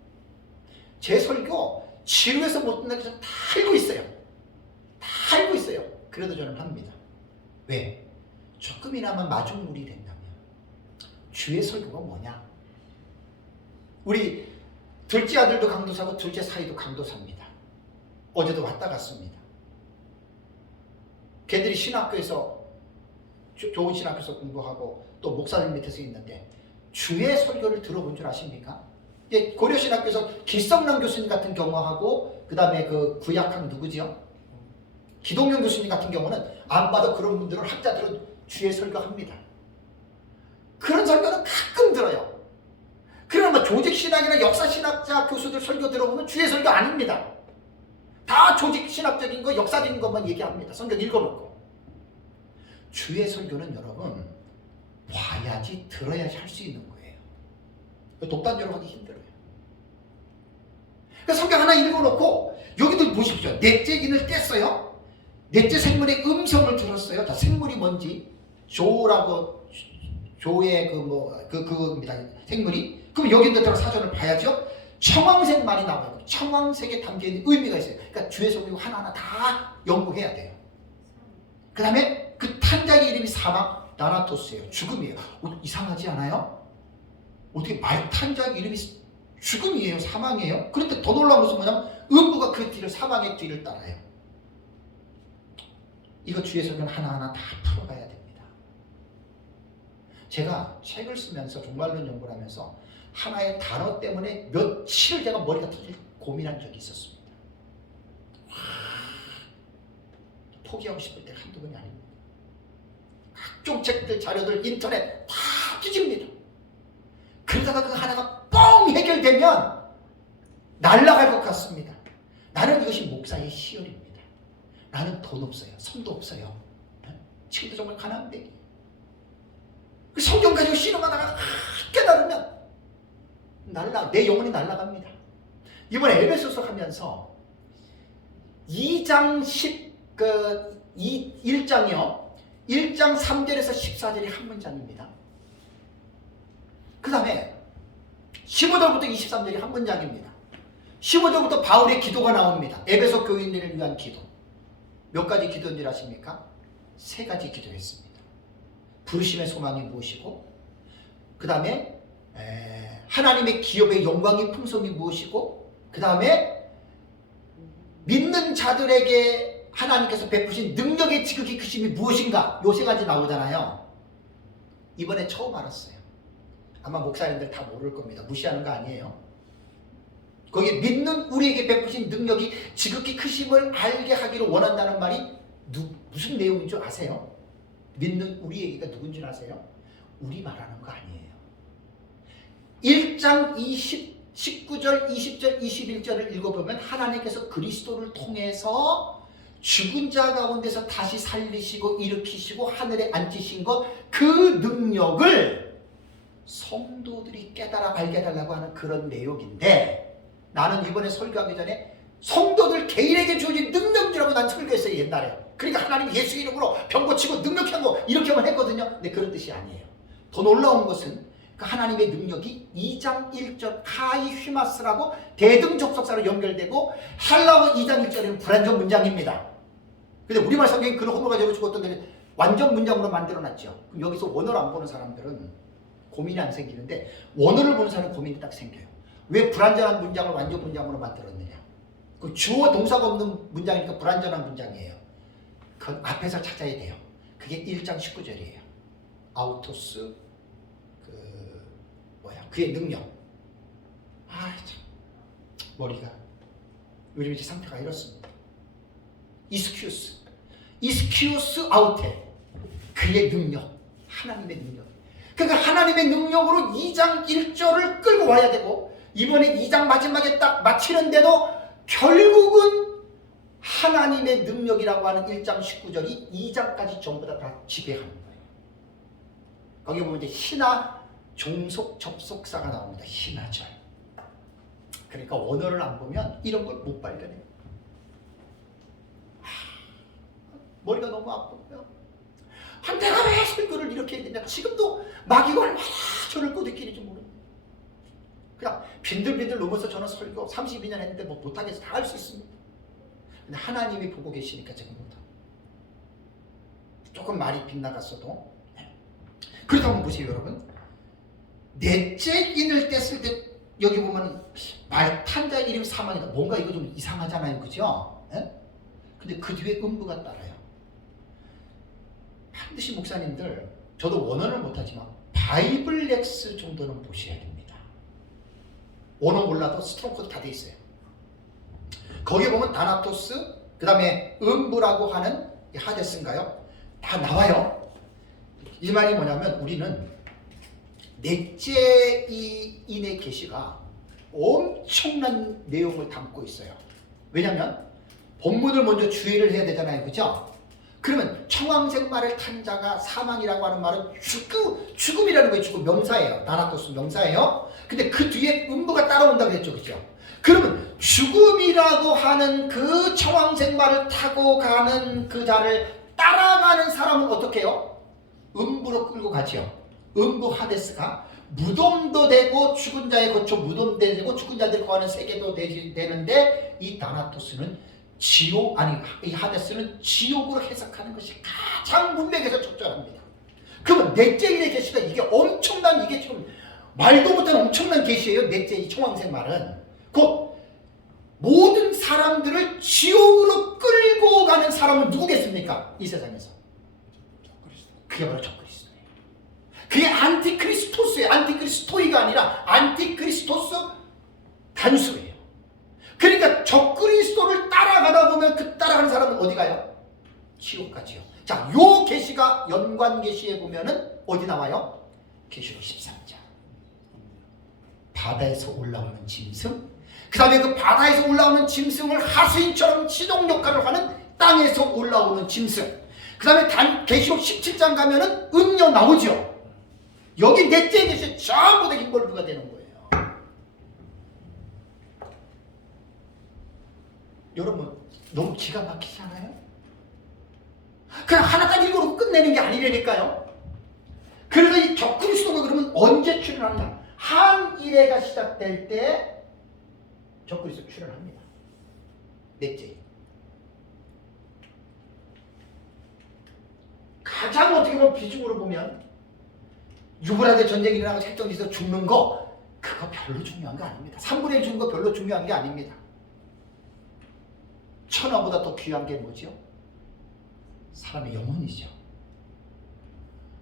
제 설교 지루해서 못 듣는다고 다 알고 있어요. 다 알고 있어요. 그래도 저는 합니다. 왜? 조금이나마 마중물이 된다면 주의 설교가 뭐냐? 우리 둘째 아들도 강도사고 둘째 사이도 강도사입니다. 어제도 왔다 갔습니다. 걔들이 신학교에서 좋은 신학교에서 공부하고 또 목사님 밑에서 있는데 주의 설교를 들어본 줄 아십니까? 고려신학교에서 길성남 교수님 같은 경우하고 그 다음에 그 구약학 누구지요? 기동용 교수님 같은 경우는 안 봐도 그런 분들은 학자들은 주의 설교합니다. 그런 설교는 가끔 들어요. 그러나 조직신학이나 역사신학자 교수들 설교 들어보면 주의 설교 아닙니다. 다 조직신학적인 거 역사적인 것만 얘기합니다. 성경 읽어놓고. 주의 설교는 여러분 봐야지 들어야지 할 수 있는 거예요. 독단적으로 하기 힘들어요. 그러니까 성경 하나 읽어놓고 여기도 보십시오. 넷째 인을 뗐어요. 넷째 생물의 음성을 들었어요. 자, 생물이 뭔지 조라고 조의 그겁니다. 생물이. 그럼 여기 들어 사전을 봐야죠. 청황색 말이 나와요. 청황색에 담겨있는 의미가 있어요. 그러니까 주의 설교 하나하나 다 연구해야 돼요. 그 다음에 그 탄자의 이름이 사막 나나토스예요. 죽음이에요. 이상하지 않아요? 어떻게 말탄자의 이름이 죽음이에요? 사망이에요? 그런데 더 놀라운 것은 뭐냐면 음부가 그 뒤를 사망의 뒤를 따라요. 이거 주의 설교는 하나하나 다 풀어가야 됩니다. 제가 책을 쓰면서 종말론 연구를 하면서 하나의 단어 때문에 며칠 제가 머리가 터질 고민한 적이 있었습니다. 포기하고 싶을 때 한두 번이 아닙니다. 각종 책들, 자료들, 인터넷 다 뒤집니다. 그러다가 그 하나가 뻥 해결되면 날아갈 것 같습니다. 나는 이것이 목사의 시열입니다. 나는 돈 없어요. 성도 없어요. 지금도 정말 가난한데 그 성경 가지고 씨름하다가 깨달으면 내 영혼이 날아갑니다. 이번에 에베소서 하면서 1장이요. 1장 3절에서 14절이 한 문장입니다. 그 다음에 15절부터 23절이 한 문장입니다. 15절부터 바울의 기도가 나옵니다. 에베소 교인들을 위한 기도. 몇 가지 기도인 줄 아십니까? 3가지 기도했습니다. 부르심의 소망이 무엇이고, 그 다음에 하나님의 기업의 영광의 풍성이 무엇이고, 그 다음에 믿는 자들에게 하나님께서 베푸신 능력의 지극히 크심이 무엇인가, 요 3가지 나오잖아요. 이번에 처음 알았어요. 아마 목사님들 다 모를 겁니다. 무시하는 거 아니에요. 거기 믿는 우리에게 베푸신 능력이 지극히 크심을 알게 하기를 원한다는 말이 무슨 내용인 줄 아세요? 믿는 우리에게가 누군 줄 아세요? 우리 말하는 거 아니에요. 1장 19절, 20절, 21절을 읽어보면 하나님께서 그리스도를 통해서 죽은 자 가운데서 다시 살리시고 일으키시고 하늘에 앉히신 것, 그 능력을 성도들이 깨달아 알게 해달라고 하는 그런 내용인데, 나는 이번에 설교하기 전에 성도들 개인에게 주어진 능력이라고 난 설교했어요, 옛날에. 그러니까 하나님 예수 이름으로 병 고치고 능력하고 이렇게만 했거든요. 근데 그런 뜻이 아니에요. 더 놀라운 것은 그 하나님의 능력이 2장 1절 하이 휘마스라고 대등접속사로 연결되고, 할라어 2장 1절에는 불완전 문장입니다. 근데 우리말 성경이 그런 허물 가지고 죽었던데 완전 문장으로 만들어놨죠. 그럼 여기서 원어를 안 보는 사람들은 고민이 안 생기는데, 원어를 보는 사람은 고민이 딱 생겨요. 왜 불완전한 문장을 완전 문장으로 만들었느냐? 그 주어 동사가 없는 문장이니까 불완전한 문장이에요. 그 앞에서 찾아야 돼요. 그게 1장 19절이에요. 아우토스 그의 능력. 참 머리가 요즘 제 상태가 이렇습니다. 이스큐스 아우테, 그의 능력, 하나님의 능력. 그러니까 하나님의 능력으로 2장 1절을 끌고 와야 되고, 이번에 2장 마지막에 딱 마치는데도 결국은 하나님의 능력이라고 하는 1장 19절이 2장까지 전부 다 지배하는 거예요. 거기 보면 이제 신하 종속 접속사가 나옵니다. 신하절. 그러니까 원어를 안 보면 이런 걸 못 발견해요. 머리가 너무 아프고요. 내가 왜 설교를 이렇게 해야 되냐. 지금도 마귀가 얼마나 저를 꼬드끼는지 모릅니다. 그냥 빈들빈들 넘어서 저는 설교 32년 했는데 뭐 못하겠어. 다 할 수 있습니다. 근데 하나님이 보고 계시니까 제가 못합니다. 조금 말이 빗나갔어도. 그렇다고 한번 보세요 여러분. 넷째 인을 뗐을 때 여기 보면 말탄자 이름 사망이다. 뭔가 이거 좀 이상하잖아요. 그죠? 근데 그 뒤에 음부가 따라요. 반드시 목사님들, 저도 원어는 못하지만 바이블 렉스 정도는 보셔야 됩니다. 원어 몰라도 스트롱코드 다 돼 있어요. 거기에 보면 다나토스, 그 다음에 음부라고 하는 하데스인가요? 다 나와요. 이 말이 뭐냐면 우리는 넷째 인의 계시가 엄청난 내용을 담고 있어요. 왜냐하면 본문을 먼저 주의를 해야 되잖아요. 그죠? 그러면 청황생마를 탄 자가 사망이라고 하는 말은 죽음이라는 거예요. 죽음 명사예요. 다나토스 명사예요. 근데 그 뒤에 음부가 따라온다고 했죠. 그죠? 그러면 죽음이라고 하는 그 청황생마를 타고 가는 그 자를 따라가는 사람은 어떻게 해요? 음부로 끌고 가죠. 음부 하데스가 무덤도 되고 죽은 자의 거처 무덤도 되고 죽은 자들이 거하는 세계도 되는데 이 다나토스는 지옥, 아니 이 하데스는 지옥으로 해석하는 것이 가장 문맥에서 적절합니다. 그러면 넷째 일의 계시가 이게 엄청난, 이게 좀 말도 못한 엄청난 계시예요. 넷째 이 청황생 말은 곧 모든 사람들을 지옥으로 끌고 가는 사람은 누구겠습니까? 이 세상에서 그게 바로 적그리스도예요. 그게 안티크리스토스예요. 안티크리스토이가 아니라 안티크리스토스 단수예요. 그러니까 적그리스도를 따라가다 보면 그 따라가는 사람은 어디 가요? 지옥 가지요. 자, 요 계시가 연관 계시에 보면은 어디 나와요? 계시록 13장. 바다에서 올라오는 짐승, 그 다음에 그 바다에서 올라오는 짐승을 하수인처럼 지동 역할을 하는 땅에서 올라오는 짐승, 그 다음에 계시록 17장 가면은 음녀 나오죠. 여기 넷째 계시 전부 다 인볼브가 되는 거예요. 여러분 너무 기가 막히지 않아요? 그냥 하나까지 읽어놓고 끝내는 게 아니라니까요. 그래서 이 적그리스도가 그러면 언제 출현하느냐? 항일해가 시작될 때 적그리스도 출현합니다. 넷째. 가장 어떻게 보면 비중으로 보면 유브라데 전쟁이 일어나고 책정지에서 죽는 거, 그거 별로 중요한 거 아닙니다. 3분의 1 죽는 거 별로 중요한 게 아닙니다. 천하보다 더 귀한 게 뭐죠? 사람의 영혼이죠.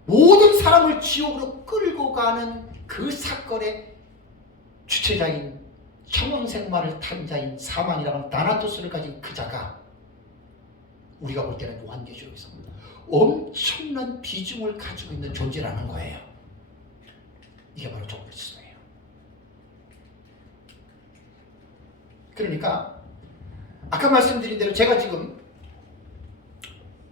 모든 사람을 지옥으로 끌고 가는 그 사건의 주체자인 청황생마를 탄 자인 사망이라는 다나토스를 가진 그 자가 우리가 볼 때는 요한계시록에서 엄청난 비중을 가지고 있는 존재라는 거예요. 이게 바로 적그리스도예요. 그러니까 아까 말씀드린 대로 제가 지금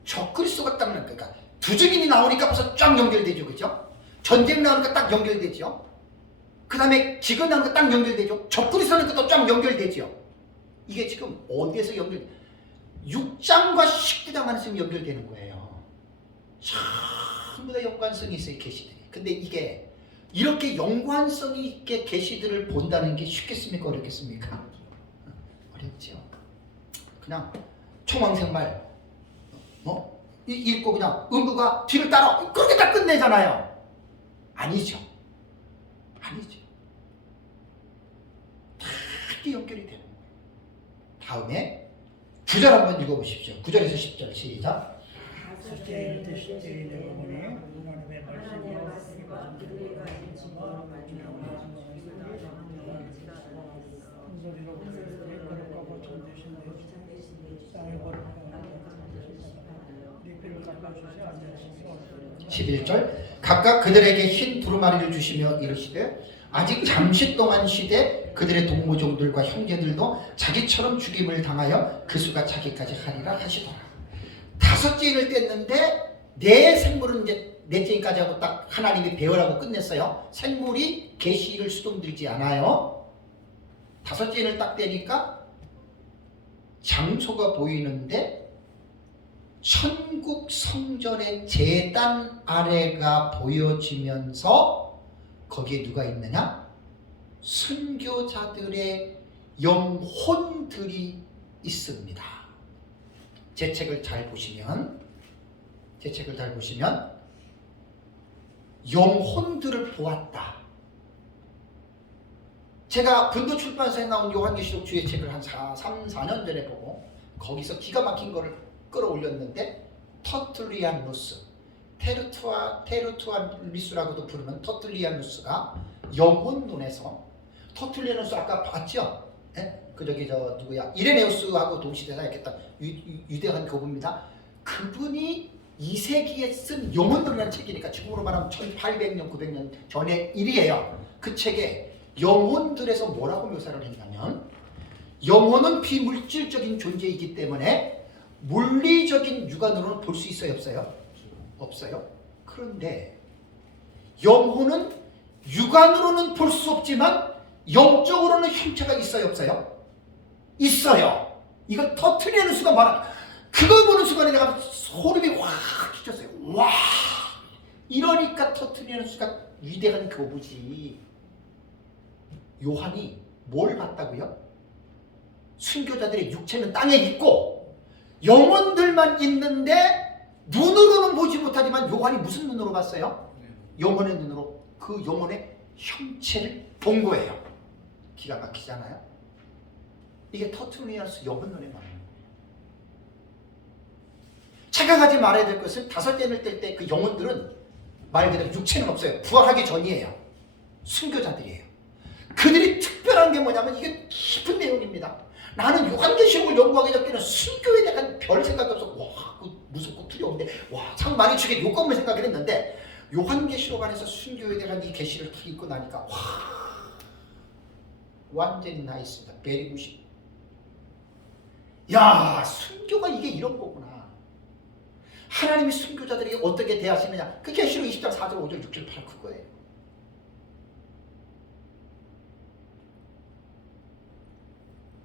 적그리스도가 딱 나니까, 그러니까 두 증인이 나오니까 벌써 쫙 연결되죠. 그죠? 전쟁 나오니까 딱 연결되죠. 그 다음에 기근 나오니까 딱 연결되죠. 적그리스도 나오니까 또 쫙 연결되죠. 이게 지금 어디에서 6장과 19장만 있으면 연결되는 거예요. 전부 다 연관성이 있어요. 계시들이. 근데 이게 이렇게 연관성이 있게 계시들을 본다는 게 쉽겠습니까? 어렵겠습니까? 어렵죠. 그냥 청황생말 읽고 그냥 음부가 뒤를 따라 그렇게 다 끝내잖아요. 아니죠. 아니죠. 다 이렇게 연결이 되는 거예요. 다음에 9절 한번 읽어보십시오. 9절에서 10절 시작. (11절) 각각 그들에게 흰 두루마리를 주시며 이르시되 아직 잠시 동안 쉬되 그들의 동무종들과 형제들도 자기처럼 죽임을 당하여 그 수가 자기까지 하리라 하시더라. 5째 인을 뗐는데 내 생물은 이제 넷째까지 하고 딱 하나님이 배우라고 끝냈어요. 생물이 계시를 수동들지 않아요. 다섯째를 딱 떼니까 장소가 보이는데 천국 성전의 제단 아래가 보여지면서 거기에 누가 있느냐? 순교자들의 영혼들이 있습니다. 제 책을 잘 보시면 영혼들을 보았다. 제가 분도 출판사에 나온 요한계시록 주의 책을 한 3, 4년 전에 보고 거기서 기가 막힌 거를 끌어올렸는데 터툴리아누스, 테르투아리스라고도 부르는 터툴리아누스가 영혼 눈에서 터툴리아누스 아까 봤죠? 네? 그 저기 저 누구야? 이레네우스하고 동시대사였겠다. 유대한 교부입니다. 그분이 2세기에 쓴 영혼론이라는 책이니까 지금으로 말하면 1800년, 900년 전의 일이에요. 그 책에 영혼들에서 뭐라고 묘사를 했냐면 영혼은 비물질적인 존재이기 때문에 물리적인 육안으로는 볼 수 있어요? 없어요? 없어요. 그런데 영혼은 육안으로는 볼 수 없지만 영적으로는 형체가 있어요? 없어요? 있어요. 이걸 터트리는 수가 많아. 그걸 보는 순간에 내가 소름이 확 끼쳤어요. 와! 이러니까 터트리는 수가 위대한 교부지. 요한이 뭘 봤다고요? 순교자들의 육체는 땅에 있고 영혼들만 있는데 눈으로는 보지 못하지만 요한이 무슨 눈으로 봤어요? 영혼의 눈으로 그 영혼의 형체를 본 거예요. 기가 막히잖아요. 이게 터트리아누스 영혼 눈에 말하는 거예요. 착각하지 말아야 될 것은 다섯째를 뗄 때 그 영혼들은 말 그대로 육체는 없어요. 부활하기 전이에요. 순교자들이에요. 그들이 특별한 게 뭐냐면 이게 깊은 내용입니다. 나는 요한계시록을 연구하기 전에는 순교에 대한 별 생각이 없어. 와, 무섭고 두려운데, 와, 상 많이 주게 요것만 생각을 했는데 요한계시록 안에서 순교에 대한 이 계시를 탁 읽고 나니까 와, 완전히 나 있습니다. 베리굿이. 야, 순교가 이게 이런 거구나. 하나님이 순교자들에게 어떻게 대하시느냐. 그 계시록 20장 4절 5절 6절 8 그거예요.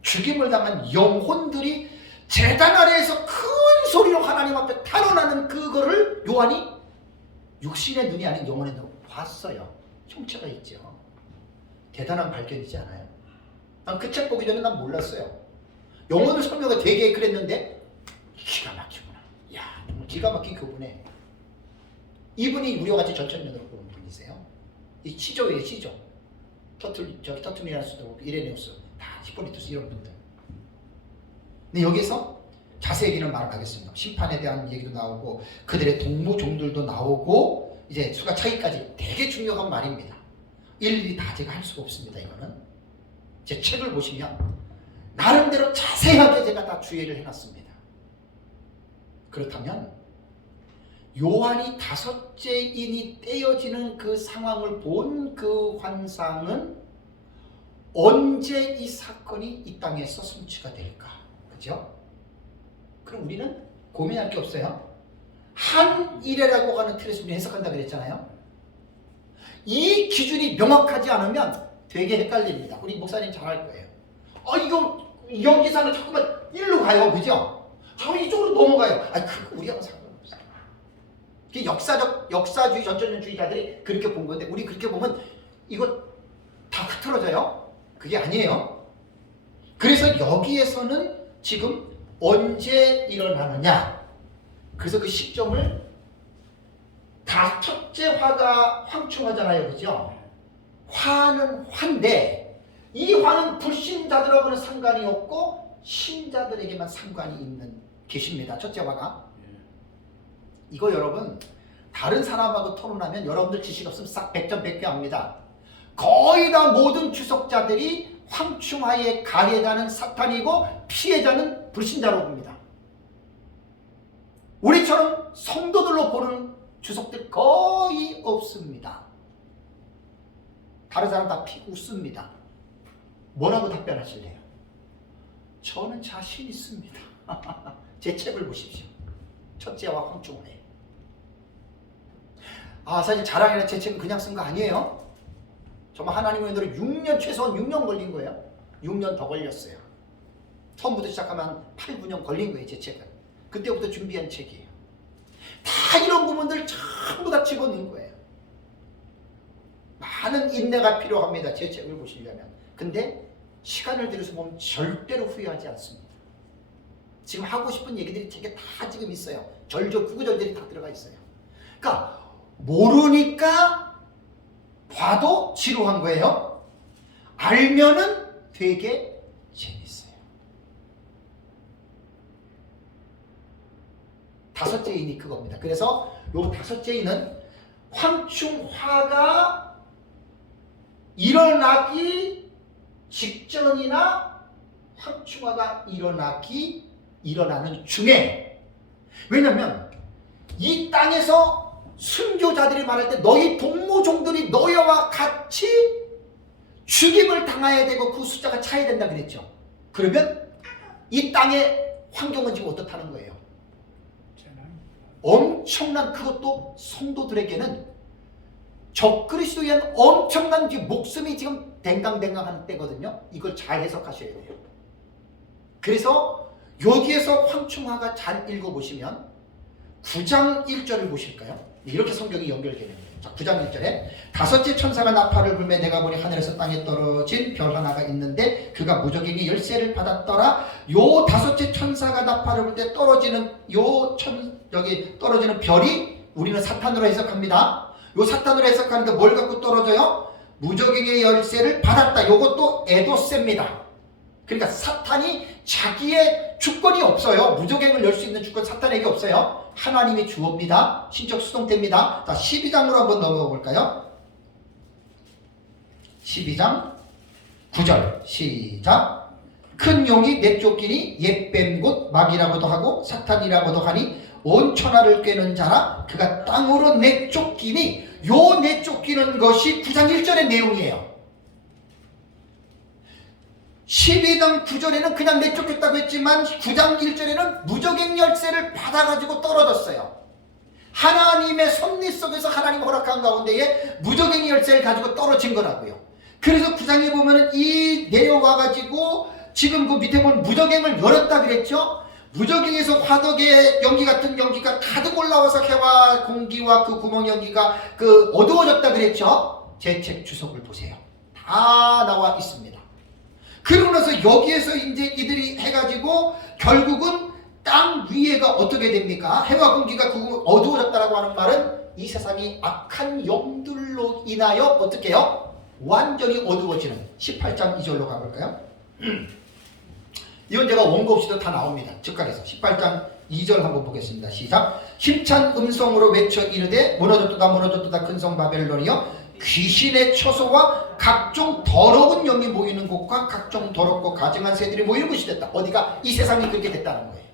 죽임을 당한 영혼들이 제단 아래에서 큰 소리로 하나님 앞에 탄원하는 그거를 요한이 육신의 눈이 아닌 영혼의 눈으로 봤어요. 형체가 있죠. 대단한 발견이지 않아요? 난 그 책 보기 전에 난 몰랐어요. 영혼을 설명을 되게 그랬는데 기가 막히구나. 야, 정말 기가 막힌 교분에 이분이 우리와 같이 전천년으로 보는 분이세요. 이 시조예요, 시조. 터툴리아누스도 이레네우스 다 히포리투스 이런 분들. 근데 여기서 자세히 얘기는 말하겠습니다. 심판에 대한 얘기도 나오고 그들의 동무 종들도 나오고 이제 수가 차이까지 되게 중요한 말입니다. 일일이 다 제가 할 수가 없습니다. 이거는 제 책을 보시면 나름대로 자세하게 제가 다 주의를 해놨습니다. 그렇다면 요한이 다섯째 인이 떼어지는 그 상황을 본 그 환상은 언제 이 사건이 이 땅에서 성취가 될까? 그죠? 그럼 우리는 고민할 게 없어요. 한 일회라고 하는 틀에서 우리 해석한다 그랬잖아요. 이 기준이 명확하지 않으면 되게 헷갈립니다. 우리 목사님 잘 알 거예요. 이거 여기서는 자꾸만 일로 가요. 그죠? 자꾸 이쪽으로 넘어가요. 그거 우리하고 상관없어요. 역사주의, 전천년주의자들이 그렇게 본 건데 우리 그렇게 보면 이거 다 흐트러져요. 그게 아니에요. 그래서 여기에서는 지금 언제 일어나느냐. 그래서 그 시점을 다 첫째 화가 황충하잖아요. 그죠? 화는 화인데 이 화는 불신자들하고는 상관이 없고 신자들에게만 상관이 있는 계십니다. 첫째 화가. 이거 여러분 다른 사람하고 토론하면 여러분들 지식 없으면 싹 100점 100개 합니다. 거의 다 모든 주석자들이 황충하에 가해자는 사탄이고 피해자는 불신자로 봅니다. 우리처럼 성도들로 보는 주석들 거의 없습니다. 다른 사람 다 피고 웃습니다. 뭐라고 답변하실래요? 저는 자신 있습니다. 제 책을 보십시오. 첫째와 황충하에. 사실 자랑이나 제 책은 그냥 쓴 거 아니에요. 정말 하나님의 은혜로 6년, 최소한 6년 걸린 거예요. 6년 더 걸렸어요. 처음부터 시작하면 8, 9년 걸린 거예요, 제 책은. 그때부터 준비한 책이에요. 다 이런 부분들 전부 다 집어넣은 거예요. 많은 인내가 필요합니다, 제 책을 보시려면. 근데 시간을 들여서 보면 절대로 후회하지 않습니다. 지금 하고 싶은 얘기들이 책에 다 지금 있어요. 절절 구구절절이 다 들어가 있어요. 그러니까 모르니까 봐도 지루한 거예요. 알면은 되게 재밌어요. 다섯째 인이 그겁니다. 그래서 요 다섯째 인은 황충화가 일어나기 직전이나 황충화가 일어나는 중에, 왜냐면 이 땅에서 순교자들이 말할 때 너희 동무종들이 너희와 같이 죽임을 당해야 되고 그 숫자가 차야 된다 그랬죠. 그러면 이 땅의 환경은 지금 어떻다는 거예요? 엄청난, 그것도 성도들에게는 적그리스도에 의한 엄청난 목숨이 지금 댕강댕강하는 때거든요. 이걸 잘 해석하셔야 돼요. 그래서 여기에서 황충화가 잘 읽어보시면 9장 1절을 보실까요? 이렇게 성경이 연결되는 거예요. 자, 9장 1절에 다섯째 천사가 나팔을 불매 내가 보니 하늘에서 땅에 떨어진 별 하나가 있는데 그가 무적에게 열쇠를 받았더라. 요 다섯째 천사가 나팔을 불 때 떨어지는 여기 떨어지는 별이 우리는 사탄으로 해석합니다. 요 사탄으로 해석하는데 뭘 갖고 떨어져요? 무적에게 열쇠를 받았다. 요것도 에도세입니다. 그러니까 사탄이 자기의 주권이 없어요. 무적행을 열 수 있는 주권 사탄에게 없어요. 하나님이 주옵니다. 신적 수동태입니다. 자, 12장으로 한번 넘어가 볼까요? 12장 9절 시작. 큰 용이 내쫓기니 옛뱀 곧 마귀라고도 하고 사탄이라고도 하니 온 천하를 꿰는 자라. 그가 땅으로 내쫓기니, 요 내쫓기는 것이 9장 1절의 내용이에요. 12장 9절에는 그냥 내쫓겼다고 했지만 9장 1절에는 무적행 열쇠를 받아가지고 떨어졌어요. 하나님의 섭리 속에서 하나님 허락한 가운데에 무적행 열쇠를 가지고 떨어진 거라고요. 그래서 9장에 보면은 이 내려와가지고 지금 그 밑에 보면 무적행을 열었다 그랬죠. 무적행에서 화덕의 연기 같은 연기가 가득 올라와서 해와 공기와 그 구멍 연기가 어두워졌다 그랬죠. 제 책 주석을 보세요. 다 나와 있습니다. 그러고 나서 여기에서 이제 이들이 해가지고 결국은 땅 위에가 어떻게 됩니까? 해와 공기가 어두워졌다라고 하는 말은 이 세상이 악한 영들로 인하여 어떻게 해요? 완전히 어두워지는 18장 2절로 가볼까요? 이건 제가 원고 없이도 다 나옵니다. 즉각에서 18장 2절 한번 보겠습니다. 시작. 힘찬 음성으로 외쳐 이르되 무너졌도다 큰 성 바벨론이여 귀신의 처소와 각종 더러운 영이 모이는 곳과 각종 더럽고 가증한 새들이 모이는 곳이 됐다. 어디가? 이 세상이 그렇게 됐다는 거예요.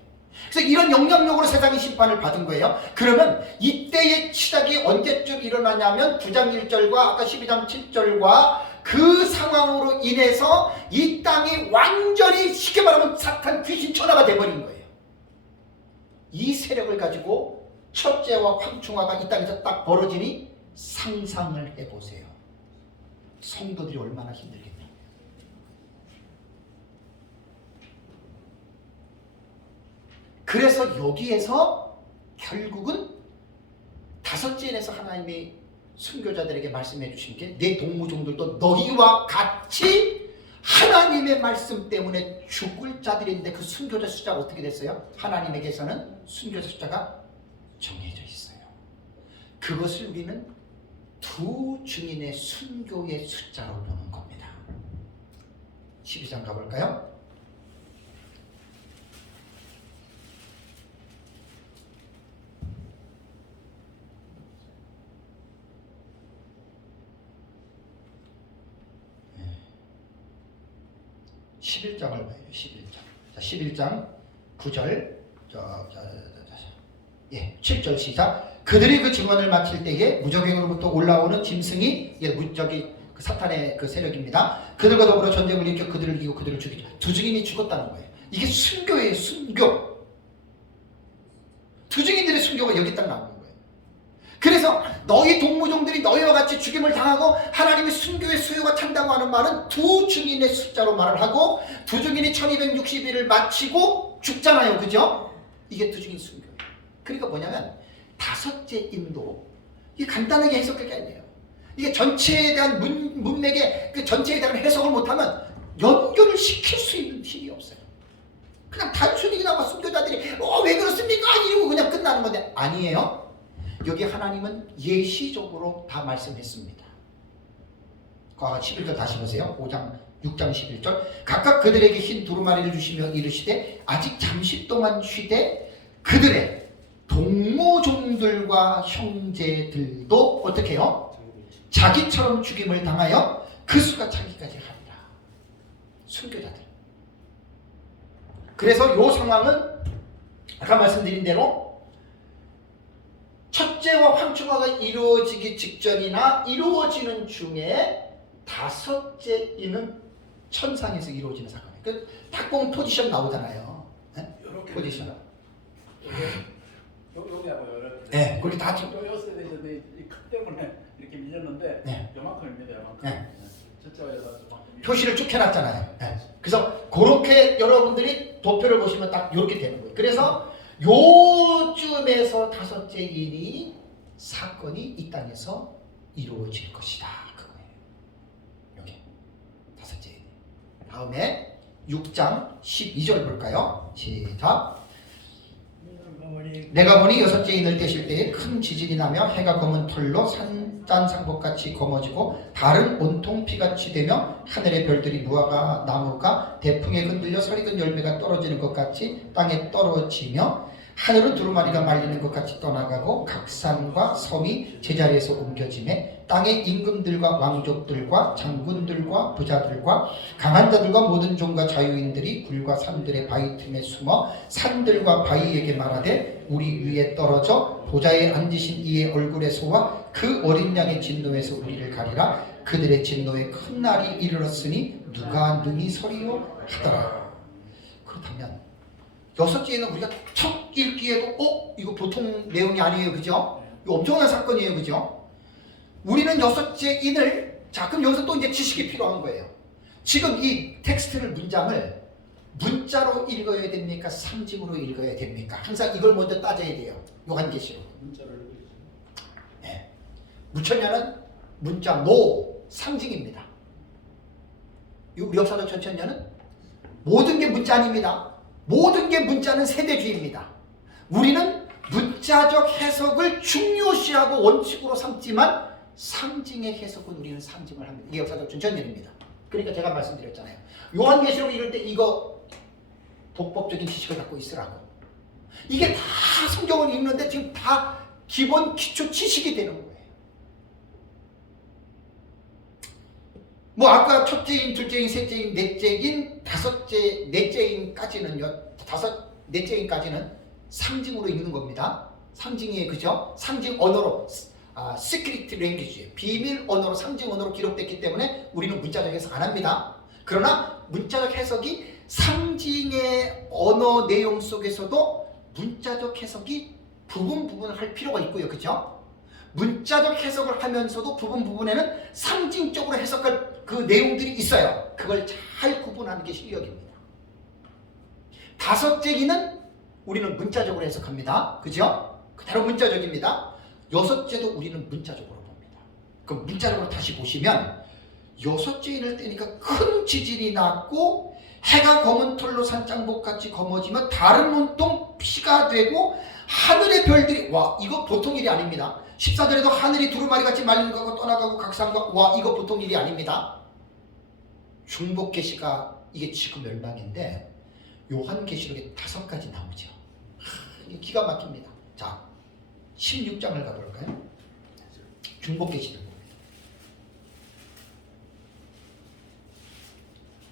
그래서 이런 영향력으로 세상이 심판을 받은 거예요. 그러면 이때의 시작이 언제쯤 일어나냐면 9장 1절과 아까 12장 7절과 그 상황으로 인해서 이 땅이 완전히 쉽게 말하면 사탄 귀신 천하가 돼버린 거예요. 이 세력을 가지고 첫째와 황충화가 이 땅에서 딱 벌어지니 상상을 해보세요. 성도들이 얼마나 힘들겠냐. 그래서 여기에서 결국은 다섯째에서 하나님이 순교자들에게 말씀해 주신 게 내 동무종들도 너희와 같이 하나님의 말씀 때문에 죽을 자들인데 그 순교자 숫자가 어떻게 됐어요? 하나님에게서는 순교자 숫자가 정해져 있어요. 그것을 우리는 두 증인의 순교의 숫자로 보는 겁니다. 12장 가볼까요? 네. 11장을 봐요. 11장. 자, 11장 9절. 7절 시작. 그들이 그 증언을 마칠 때에 무적행으로부터 올라오는 짐승이 그 사탄의 그 세력입니다. 그들과 더불어 전쟁을 일으켜 그들을 이기고 그들을 죽이죠. 두 증인이 죽었다는 거예요. 이게 순교예요. 순교. 두 증인들의 순교가 여기 딱 나오는 거예요. 그래서 너희 동무종들이 너희와 같이 죽임을 당하고 하나님의 순교의 수요가 찬다고 하는 말은 두 증인의 숫자로 말을 하고 두 증인이 1260일을 마치고 죽잖아요. 그죠? 이게 두 증인 순교예요. 그러니까 뭐냐면 다섯째 인도, 이게 간단하게 해석할 게 아니에요. 이게 전체에 대한 문맥에 그 전체에 대한 해석을 못하면 연결을 시킬 수 있는 힘이 없어요. 그냥 단순히 그냥 순교자들이 왜 그렇습니까? 이러고 그냥 끝나는 건데 아니에요. 여기 하나님은 예시적으로 다 말씀했습니다. 11절 다시 보세요. 6장 11절. 각각 그들에게 흰 두루마리를 주시며 이르시되 아직 잠시 동안 쉬되 그들의 동무종들과 형제들도 어떻게 해요? 자기처럼 죽임을 당하여 그 수가 차기까지 하리라. 순교자들. 그래서 이 상황은 아까 말씀드린 대로 첫째와 황충화가 이루어지기 직전이나 이루어지는 중에 다섯째 이는 천상에서 이루어지는 사건이에요. 그 딱 보면 포지션 나오잖아요. 네? 포지션. 여기하고 이렇게. 네, 그렇게 다 지금. 여기서 이큰 때문에 이렇게 밀렸는데 네. 요만큼입니다. 요만큼. 네. 첫째가 요만큼. 표시를 쭉 해놨잖아요. 네. 그래서 그렇게 여러분들이 도표를 보시면 딱 이렇게 되는 거예요. 그래서 요쯤에서 다섯째 일이 사건이 이 땅에서 이루어질 것이다. 그거예요. 여기 다섯째 일. 다음에 6장 12절 볼까요? 시작. 내가 보니 여섯째 인을 떼실 때에 큰 지진이 나며 해가 검은 털로 산단상복같이 검어지고 달은 온통 피같이 되며 하늘의 별들이 무화과 나무가 대풍에 흔들려 설익은 열매가 떨어지는 것 같이 땅에 떨어지며 하늘은 두루마리가 말리는 것 같이 떠나가고 각 산과 섬이 제자리에서 옮겨지매 땅의 임금들과 왕족들과 장군들과 부자들과 강한 자들과 모든 종과 자유인들이 굴과 산들의 바위 틈에 숨어 산들과 바위에게 말하되 우리 위에 떨어져 보좌에 앉으신 이의 얼굴에 소와 그 어린 양의 진노에서 우리를 가리라. 그들의 진노에 큰 날이 이르렀으니 누가 능히 서리요 하더라. 그렇다면 여섯째는 우리가 첫 읽기에도 이거 보통 내용이 아니에요. 그죠? 이거 엄청난 사건이에요. 그죠? 우리는 여섯째 인을 그럼 여기서 또 이제 지식이 필요한 거예요. 지금 이 텍스트를 문장을 문자로 읽어야 됩니까? 상징으로 읽어야 됩니까? 항상 이걸 먼저 따져야 돼요. 요한계시록. 문자를 읽으시죠. 네. 무천년은 문자 노 상징입니다. 우리 역사적 천천년은 모든 게 문자 아닙니다. 모든 게 문자는 세대주의입니다. 우리는 문자적 해석을 중요시하고 원칙으로 삼지만 상징의 해석은 우리는 상징을 합니다. 이게 역사적 전천년입니다. 그러니까 제가 말씀드렸잖아요. 요한계시록 읽을 때 이거 독법적인 지식을 갖고 있으라고. 이게 다 성경을 읽는데 지금 다 기본 기초 지식이 되는 거예요. 아까 첫째인, 둘째인, 셋째인, 넷째인, 다섯째, 넷째인까지는요. 넷째인까지는 상징으로 읽는 겁니다. 상징이에요. 그죠? 상징 언어로 시크릿 랭귀지, 비밀 언어로, 상징 언어로 기록됐기 때문에 우리는 문자적 해석 안 합니다. 그러나 문자적 해석이 상징의 언어 내용 속에서도 문자적 해석이 부분 할 필요가 있고요. 그죠? 문자적 해석을 하면서도 부분에는 상징적으로 해석할 그 내용들이 있어요. 그걸 잘 구분하는 게 실력입니다. 다섯째 기는 우리는 문자적으로 해석합니다. 그죠? 그대로 문자적입니다. 여섯째도 우리는 문자적으로 봅니다. 그럼 문자적으로 다시 보시면 여섯째 인을 떼니까 큰 지진이 났고 해가 검은 털로 산장복같이 검어지며 달은 온통 피가 되고 하늘의 별들이 이거 보통 일이 아닙니다. 14절에도 하늘이 두루마리같이 말리는 거고 떠나가고 각 산과 이거 보통 일이 아닙니다. 중복계시가 이게 지금 멸망인데 요한계시록에 5가지 나오죠. 이게 기가 막힙니다. 자, 16장을 가볼까요? 중복계시록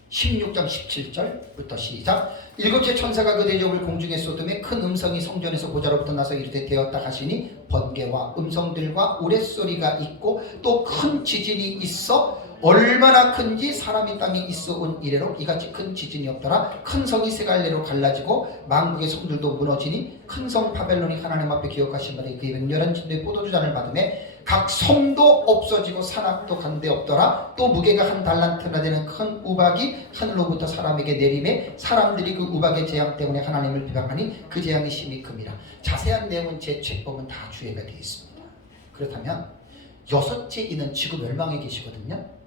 16장 17절부터 시작. 일곱째 천사가 그 대접을 공중에 쏟음에 큰 음성이 성전에서 보좌로부터 나서 이르되 되었다 하시니 번개와 음성들과 우레소리가 있고 또 큰 지진이 있어 얼마나 큰지 사람이 땅에 있어 온 이래로 이같이 큰 지진이 없더라. 큰 성이 세 갈래로 갈라지고 만국의 성들도 무너지니 큰 성 바벨론이 하나님 앞에 기억하신 바에 그의 맹렬한 진도의 포도주 잔을 받음에 각 섬도 없어지고 산악도 간데 없더라. 또 무게가 한 달란트나 되는 큰 우박이 하늘로부터 사람에게 내림에 사람들이 그 우박의 재앙 때문에 하나님을 비방하니 그 재앙이 심히 큽니다. 자세한 내용은 제 책보면 다 주의가 되어 있습니다. 그렇다면 여섯째 이는 지구 멸망에 계시거든요.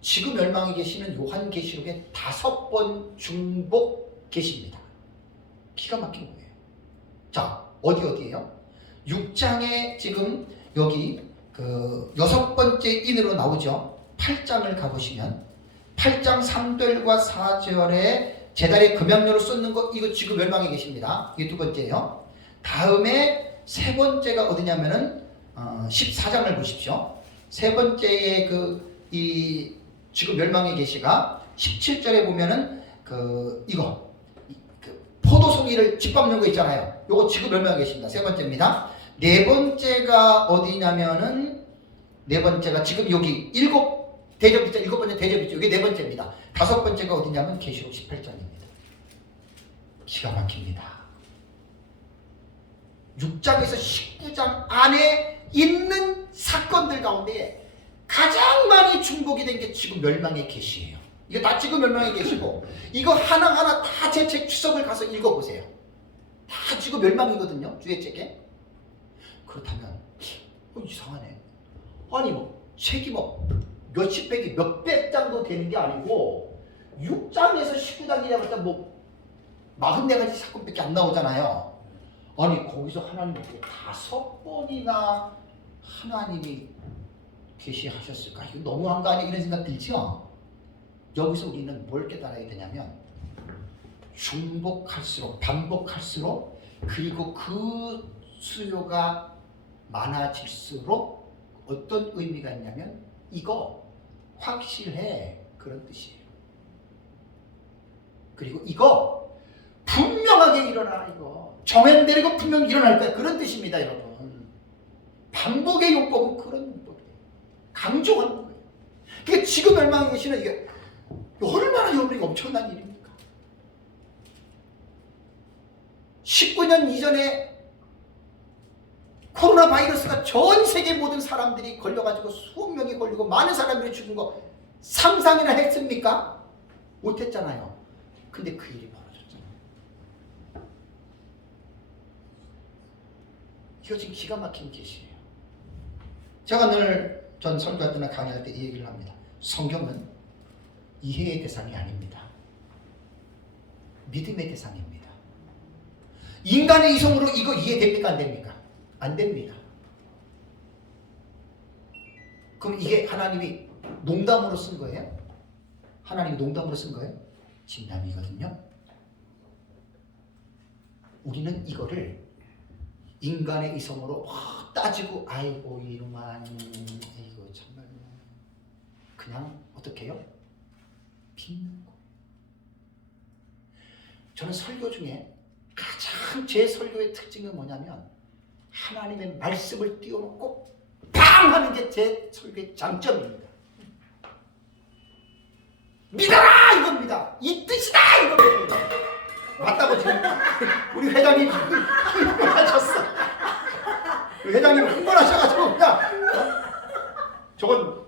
지구 멸망에 계시는 요한계시록의 5번 중복 계시입니다. 기가 막힌 거예요. 자, 어디예요? 6장에 지금 여기 그 6번째 인으로 나오죠. 8장을 가보시면 8장 3절과 4절에 제단에 금양료를 쏟는 거, 이거 지구 멸망에 계십니다. 이게 두 번째예요. 다음에 세 번째가 어디냐면은 14장을 보십시오. 세 번째의 이 지금 멸망의 계시가 17절에 보면은 이거 포도송이를 짓밟는 거 있잖아요. 요거 지금 멸망의 계시입니다. 세 번째입니다. 네 번째가 어디냐면은 네 번째가 지금 여기 일곱 대접 있죠. 일곱 번째 대접 있죠. 이게 네 번째입니다. 다섯 번째가 어디냐면 계시록 18장입니다. 기가 막힙니다. 6장에서 19장 안에 있는 사건들 가운데 가장 많이 중복이 된 게 지금 멸망의 계시예요. 이거 다 지금 멸망의 계시고 이거 하나하나 다 제 책 추석을 가서 읽어보세요. 다 지금 멸망이거든요. 주의 책에. 그렇다면 이상하네. 아니 책이 몇십 페이지 몇백 장도 되는 게 아니고 6장에서 19장이라고 했다 44가지 사건밖에 안 나오잖아요. 아니 거기서 하나님께 5번이나 하나님이 계시하셨을까? 이거 너무한 거 아니야? 이런 생각 들죠? 여기서 우리는 뭘 깨달아야 되냐면 중복할수록 반복할수록 그리고 그 수요가 많아질수록 어떤 의미가 있냐면 이거 확실해 그런 뜻이에요. 그리고 이거 분명하게 일어나. 이거 정해대로 이거 분명히 일어날 거야 그런 뜻입니다. 여러분 반복의 용법은 그런 용법이에요. 강조하는 거예요. 그러니까 지금 멸망에 계시는 이게 얼마나 여러분이 엄청난 일입니까? 19년 이전에 코로나 바이러스가 전 세계 모든 사람들이 걸려가지고 수억 명이 걸리고 많은 사람들이 죽은 거 상상이나 했습니까? 못했잖아요. 근데 그 일이 벌어졌잖아요. 이거 지금 기가 막힌 계시예요. 제가 늘 전 설교할 때나 강의할 때 이 얘기를 합니다. 성경은 이해의 대상이 아닙니다. 믿음의 대상입니다. 인간의 이성으로 이거 이해됩니까? 안 됩니까? 안 됩니다. 그럼 이게 하나님이 농담으로 쓴 거예요? 하나님이 농담으로 쓴 거예요? 진담이거든요. 우리는 이거를 인간의 이성으로 따지고 아이고 이놈아 이거 정말 그냥 어떻게 해요? 빈는 거. 저는 설교 중에 가장 제 설교의 특징은 뭐냐면 하나님의 말씀을 띄워놓고 팡 하는 게 제 설교의 장점입니다. 믿어라 이겁니다. 이 뜻이다 이겁니다. 맞다고 지금 우리 회장님 흥분하셨어. 우리 회장님 흥분하셔가지고 그냥 저건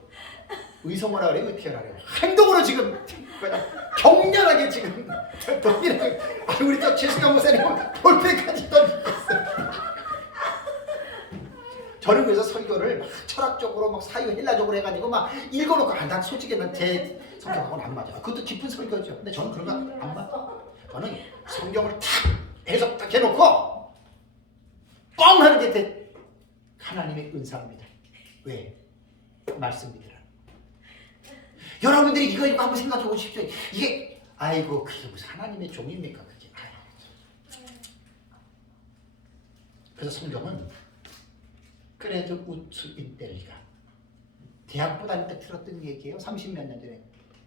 의성어라 그래 어떻게 하라 그래 행동으로 지금 그냥 격렬하게 지금 동일하게 우리 저 최수경 목사님 볼펜까지 던졌어요. 저는 그래서 설교를 막 철학적으로 막 사유헬라적으로 해가지고 막 읽어놓고 난 솔직히 제 성격하고는 안 맞아요. 그것도 깊은 설교죠. 근데 저는 그런 거 안 맞아. 저는 성경을 탁 해석 딱 해놓고 뻥 하는 게 하나님의 은사입니다. 왜? 말씀 믿으라. 여러분들이 이거 한번 생각해 보십시오. 이게 아이고 그게 무슨 하나님의 종입니까 그게. 그래서 성경은 그래도 우츠 인텔리가 대학교 다닐 때 들었던 얘기예요. 30몇 년 전에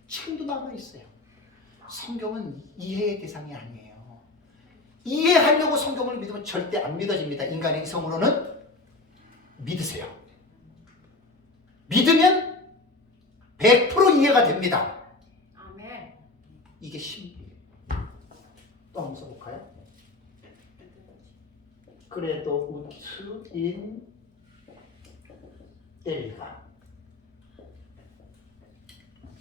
지금도 남아있어요. 성경은 이해의 대상이 아니에요. 이해하려고 성경을 믿으면 절대 안 믿어집니다. 인간의 이성으로는 믿으세요. 믿으면 100% 이해가 됩니다. 아멘. 이게 신비예요. 또 한번 써볼까요? 그래도 우츠인 엘가,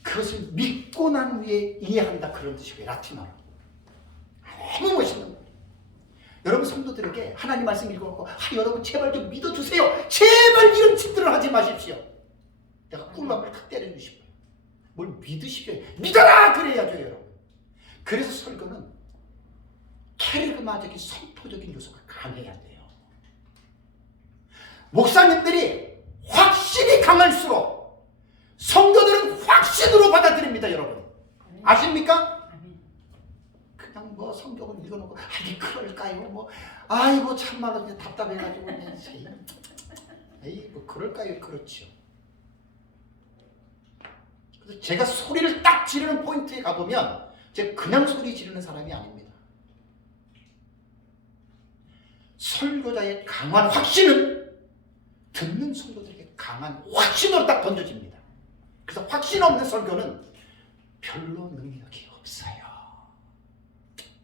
그것을 믿고 난 후에 이해한다, 그런 뜻이고요. 라틴어로. 너무 멋있는 거예요. 여러분 성도들에게 하나님 말씀 읽어놓고 여러분 제발 좀 믿어주세요. 제발 이런 짓들을 하지 마십시오. 내가 꿀밤을 탁 때려주고 싶어요. 뭘 믿으시게요? 믿어라! 그래야죠, 여러분. 그래서 설교는 캐리그마적인 선포적인 요소가 강해야 돼요. 목사님들이 확신이 강할수록 성도들은 확신으로 받아들입니다, 여러분. 아십니까? 그냥 뭐 성경을 읽어놓고 아니 그럴까요? 뭐 아이고 참말로 이제 답답해가지고 에이 뭐 그럴까요? 그렇죠. 그래서 제가 소리를 딱 지르는 포인트에 가보면 제가 그냥 소리 지르는 사람이 아닙니다. 설교자의 강한 확신은 듣는 성도들에게 강한 확신으로 딱 던져집니다. 그래서 확신 없는 설교는 별로 능력이 없어요.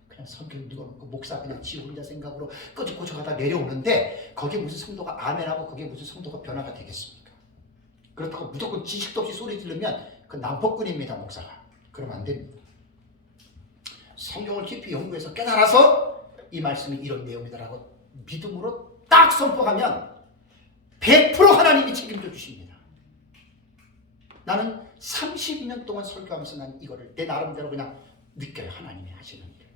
그냥 성경 읽어놓고 목사 그냥 지 혼자 생각으로 끄집고쳐 가다 내려오는데 거기에 무슨 성도가 아멘하고 거기에 무슨 성도가 변화가 되겠습니까? 그렇다고 무조건 지식도 없이 소리 지르면 그 남포꾼입니다, 목사가. 그러면 안 됩니다. 성경을 깊이 연구해서 깨달아서 이 말씀이 이런 내용이다라고 믿음으로 딱 선포하면 100% 하나님이 책임져 주십니다. 나는 32년 동안 설교하면서 난 이거를 내 나름대로 그냥 느껴요. 하나님이 하시는 일.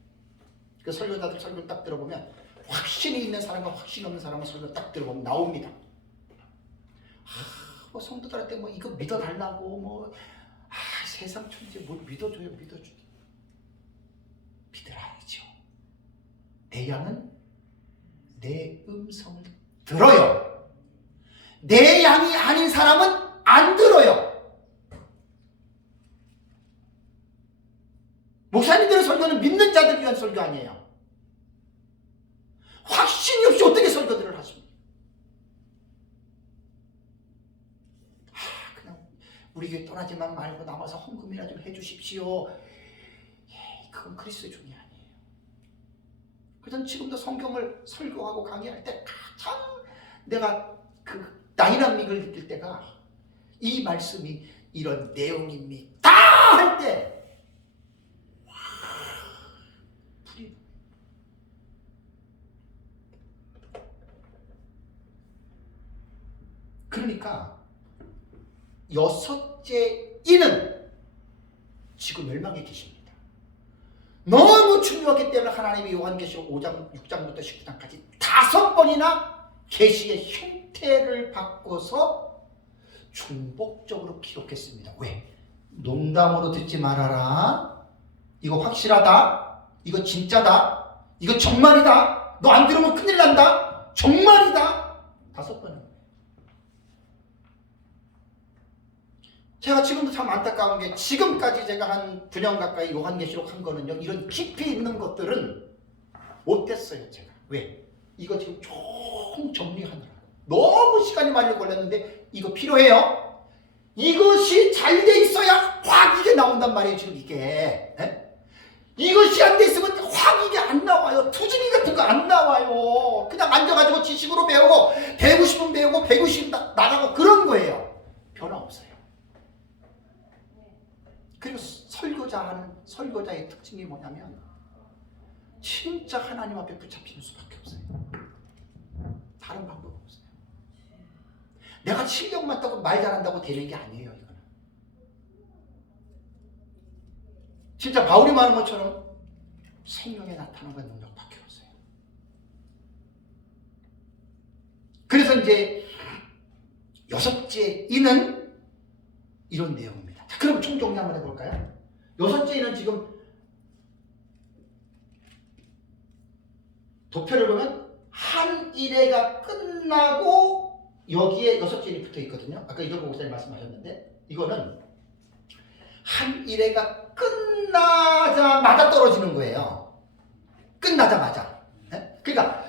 그 설교자들 설교를 딱 들어보면 확신이 있는 사람과 확신 없는 사람의 설교를 딱 들어보면 나옵니다. 뭐 성도들한테 뭐 이거 믿어달라고 뭐 세상 천지 뭘 믿어줘요. 믿으라야죠. 내 양은 내 음성을 들어요. 내 양이 아닌 사람은 안 들어요. 목사님들의 설교는 믿는 자들 위한 설교 아니에요. 확신이 없이 어떻게 설교들을 하십니까? 그냥 우리 교회 떠나지만 말고 남아서 헌금이나 좀 해주십시오. 그건 그리스도의 종이 아니에요. 그래서 지금도 성경을 설교하고 강의할 때 가장 내가 그 다이나믹을 느낄 때가 이 말씀이 이런 내용입니다 할 때 그러니까 여섯째 이는 지금 멸망에 계십니다. 너무 중요하기 때문에 하나님이 요한계시록 5장, 6장부터 19장까지 5번이나 계시의 형태를 바꿔서 중복적으로 기록했습니다. 왜? 농담으로 듣지 말아라. 이거 확실하다. 이거 진짜다. 이거 정말이다. 너 안 들으면 큰일 난다. 정말이다. 5번은. 제가 지금도 참 안타까운 게 지금까지 제가 한 9년 가까이 요한계시록 한 거는요. 이런 깊이 있는 것들은 못했어요. 제가. 왜? 이거 지금 총 정리하느라 너무 시간이 많이 걸렸는데 이거 필요해요. 이것이 잘 돼 있어야 확 이게 나온단 말이에요. 지금 이게. 에? 이것이 안 돼 있으면 확 이게 안 나와요. 투지미 같은 거 안 나와요. 그냥 앉아가지고 지식으로 배우고 배우고 싶으면 배우고 배우고 싶으면 나가고 그런 거예요. 변화 없어요. 그리고 설교자의 특징이 뭐냐면 진짜 하나님 앞에 붙잡히는 수밖에 없어요. 다른 방법 없어요. 내가 실력 많다고 말 잘한다고 되는 게 아니에요. 이거는 진짜 바울이 말한 것처럼 성령에 나타나는 능력밖에 없어요. 그래서 이제 여섯째 이는 이런 내용입니다. 자, 그럼 총정리 한번 해볼까요? 여섯째 이는 지금 도표를 보면 한 일회가 끝나고 여기에 여섯째 인이 붙어 있거든요. 아까 이정복 목사님 말씀하셨는데 이거는 한 일회가 끝나자마자 떨어지는 거예요. 끝나자마자. 네? 그러니까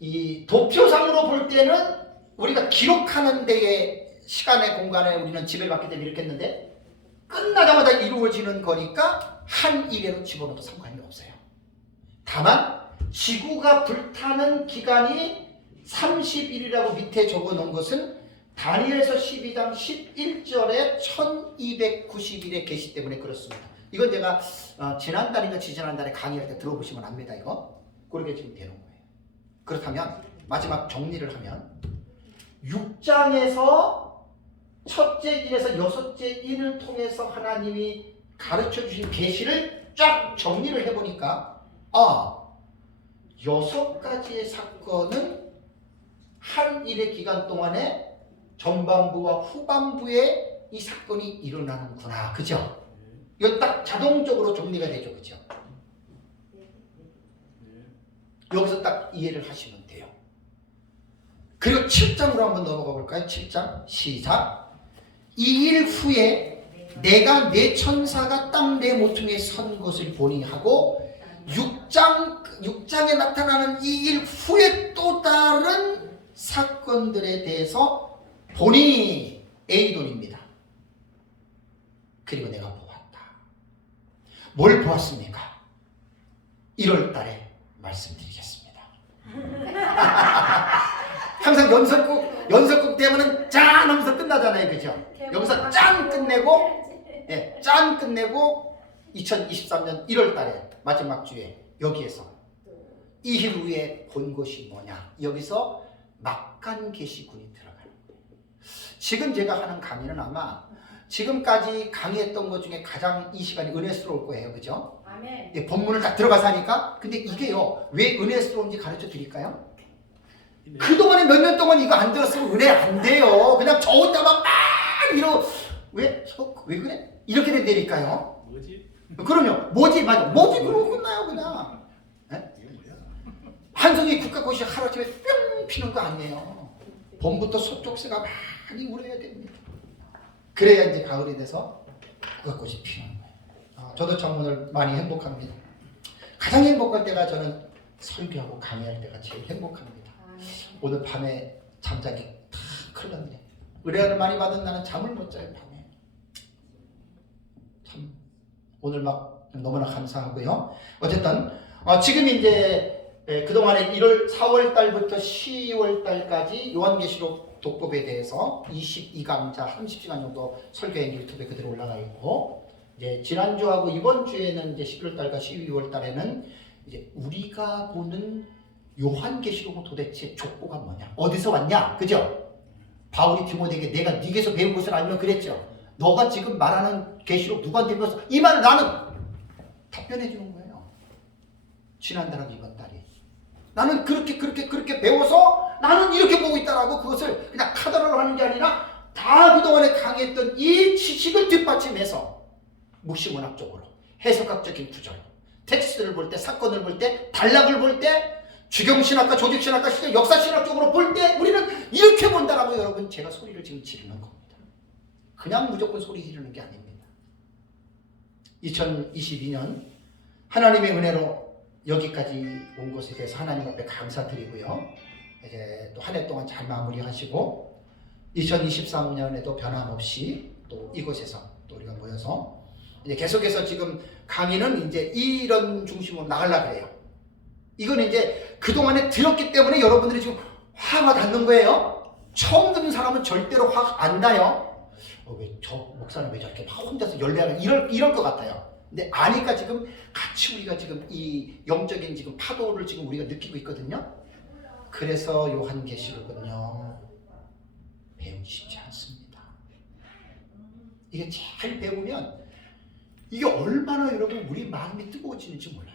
이 도표상으로 볼 때는 우리가 기록하는 데에 시간의 공간에 우리는 지배를 받기 때문에 이렇게 했는데 끝나자마자 이루어지는 거니까 한 일에로 집어넣어도 상관이 없어요. 다만 지구가 불타는 기간이 30일이라고 밑에 적어놓은 것은 다니엘서 12장 11절에 1290일에 계시 때문에 그렇습니다. 이건 제가 지난달인가 지지난달에 강의할 때 들어보시면 압니다. 이거 그렇게 지금 되는 거예요. 그렇다면 마지막 정리를 하면 6장에서 첫째 인에서 여섯째 인을 통해서 하나님이 가르쳐 주신 계시를 쫙 정리를 해보니까 6가지의 사건은 한 일의 기간 동안에 전반부와 후반부에 이 사건이 일어나는구나. 그죠? 이건 딱 자동적으로 정리가 되죠. 그죠? 여기서 딱 이해를 하시면 돼요. 그리고 7장으로 한번 넘어가 볼까요? 7장 시작. 이 일 후에 내가 내 천사가 땅 내 모퉁이에 선 것을 보니 하고 6장에 나타나는 이 일 후에 또 다른 사건들에 대해서 보니 에이돈입니다. 그리고 내가 보았다. 뭘 보았습니까? 1월 달에 말씀드리겠습니다. 항상 연속극 되면은 짠 하면서 끝나잖아요. 그죠? 여기서 짠 끝내고 2023년 1월 달에 마지막 주에 여기에서 이 일 후에 본 것이 뭐냐? 여기서 막간계시군이 들어가는 거예요. 지금 제가 하는 강의는 아마 지금까지 강의했던 것 중에 가장 이 시간이 은혜스러울 거예요. 그죠? 아멘. 예, 본문을 딱 들어가서 하니까 근데 이게요 왜 은혜스러운지 가르쳐 드릴까요? 그동안에 몇 년 동안 이거 안 들었으면 은혜 안 돼요. 그냥 저 혼자만 막 왜 그래? 이렇게 된다니까요. 뭐지? 그럼요. 뭐지 그러고 끝나요 그냥. 네? 이게 뭐야? 한송이 국가꽃이 하루아침에 뿅 피는 거 아니에요. 봄부터 소쪽새가 많이 울어야 됩니다. 그래야 이제 가을이 돼서 국가꽃이 피는 거예요. 저도 참 오늘 많이 행복합니다. 가장 행복할 때가 저는 설교하고 강의할 때가 제일 행복합니다. 오늘 밤에 잠자기 다 큰일 났네. 의뢰를 많이 받은 나는 잠을 못 자요. 밤에 참 오늘 막 너무나 감사하고요. 어쨌든 지금 이제 그동안에 4월 달부터 10월 달까지 요한계시록 독법에 대해서 22강자 30시간 정도 설교행 유튜브에 그대로 올라가 있고, 이제 지난주하고 이번 주에는 이제 11월 달과 12월 달에는 이제 우리가 보는 요한계시록은 도대체 족보가 뭐냐? 어디서 왔냐? 그죠? 바울이 디모데에게 내가 네게서 배운 것을 알면 그랬죠. 너가 지금 말하는 계시록 누구한테 배웠어? 이 말을 나는 답변해 주는 거예요. 지난달하고 이번 달에 나는 그렇게 배워서 나는 이렇게 보고 있다라고 그것을 그냥 카더라로 하는 게 아니라 다 그동안에 강의했던 이 지식을 뒷받침해서 묵시문학적으로 해석학적인 구절, 텍스트를 볼 때, 사건을 볼 때, 단락을 볼 때, 주경신학과, 조직신학과, 역사신학적으로 볼 때 우리는 이렇게 본다라고 여러분 제가 소리를 지금 지르는 겁니다. 그냥 무조건 소리 지르는 게 아닙니다. 2022년 하나님의 은혜로 여기까지 온 것에 대해서 하나님 앞에 감사드리고요. 이제 또 한 해 동안 잘 마무리하시고 2023년에도 변함없이 또 이곳에서 또 우리가 모여서 이제 계속해서 지금 강의는 이제 이런 중심으로 나가려고 해요. 이건 이제 그동안에 들었기 때문에 여러분들이 지금 화가 닿는 거예요. 처음 듣는 사람은 절대로 화가 안 나요. 왜 저 목사는 왜 저렇게 막 혼자서 열내하는 이럴 것 같아요. 근데 아니까 지금 같이 우리가 지금 이 영적인 지금 파도를 지금 우리가 느끼고 있거든요. 그래서 요한계시록은요 배우기 쉽지 않습니다. 이게 잘 배우면 이게 얼마나 여러분 우리 마음이 뜨거워지는지 몰라요.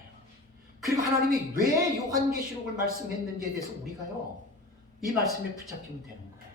그리고 하나님이 왜 요한계시록을 말씀했는지에 대해서 우리가요 이 말씀에 붙잡히면 되는 거예요.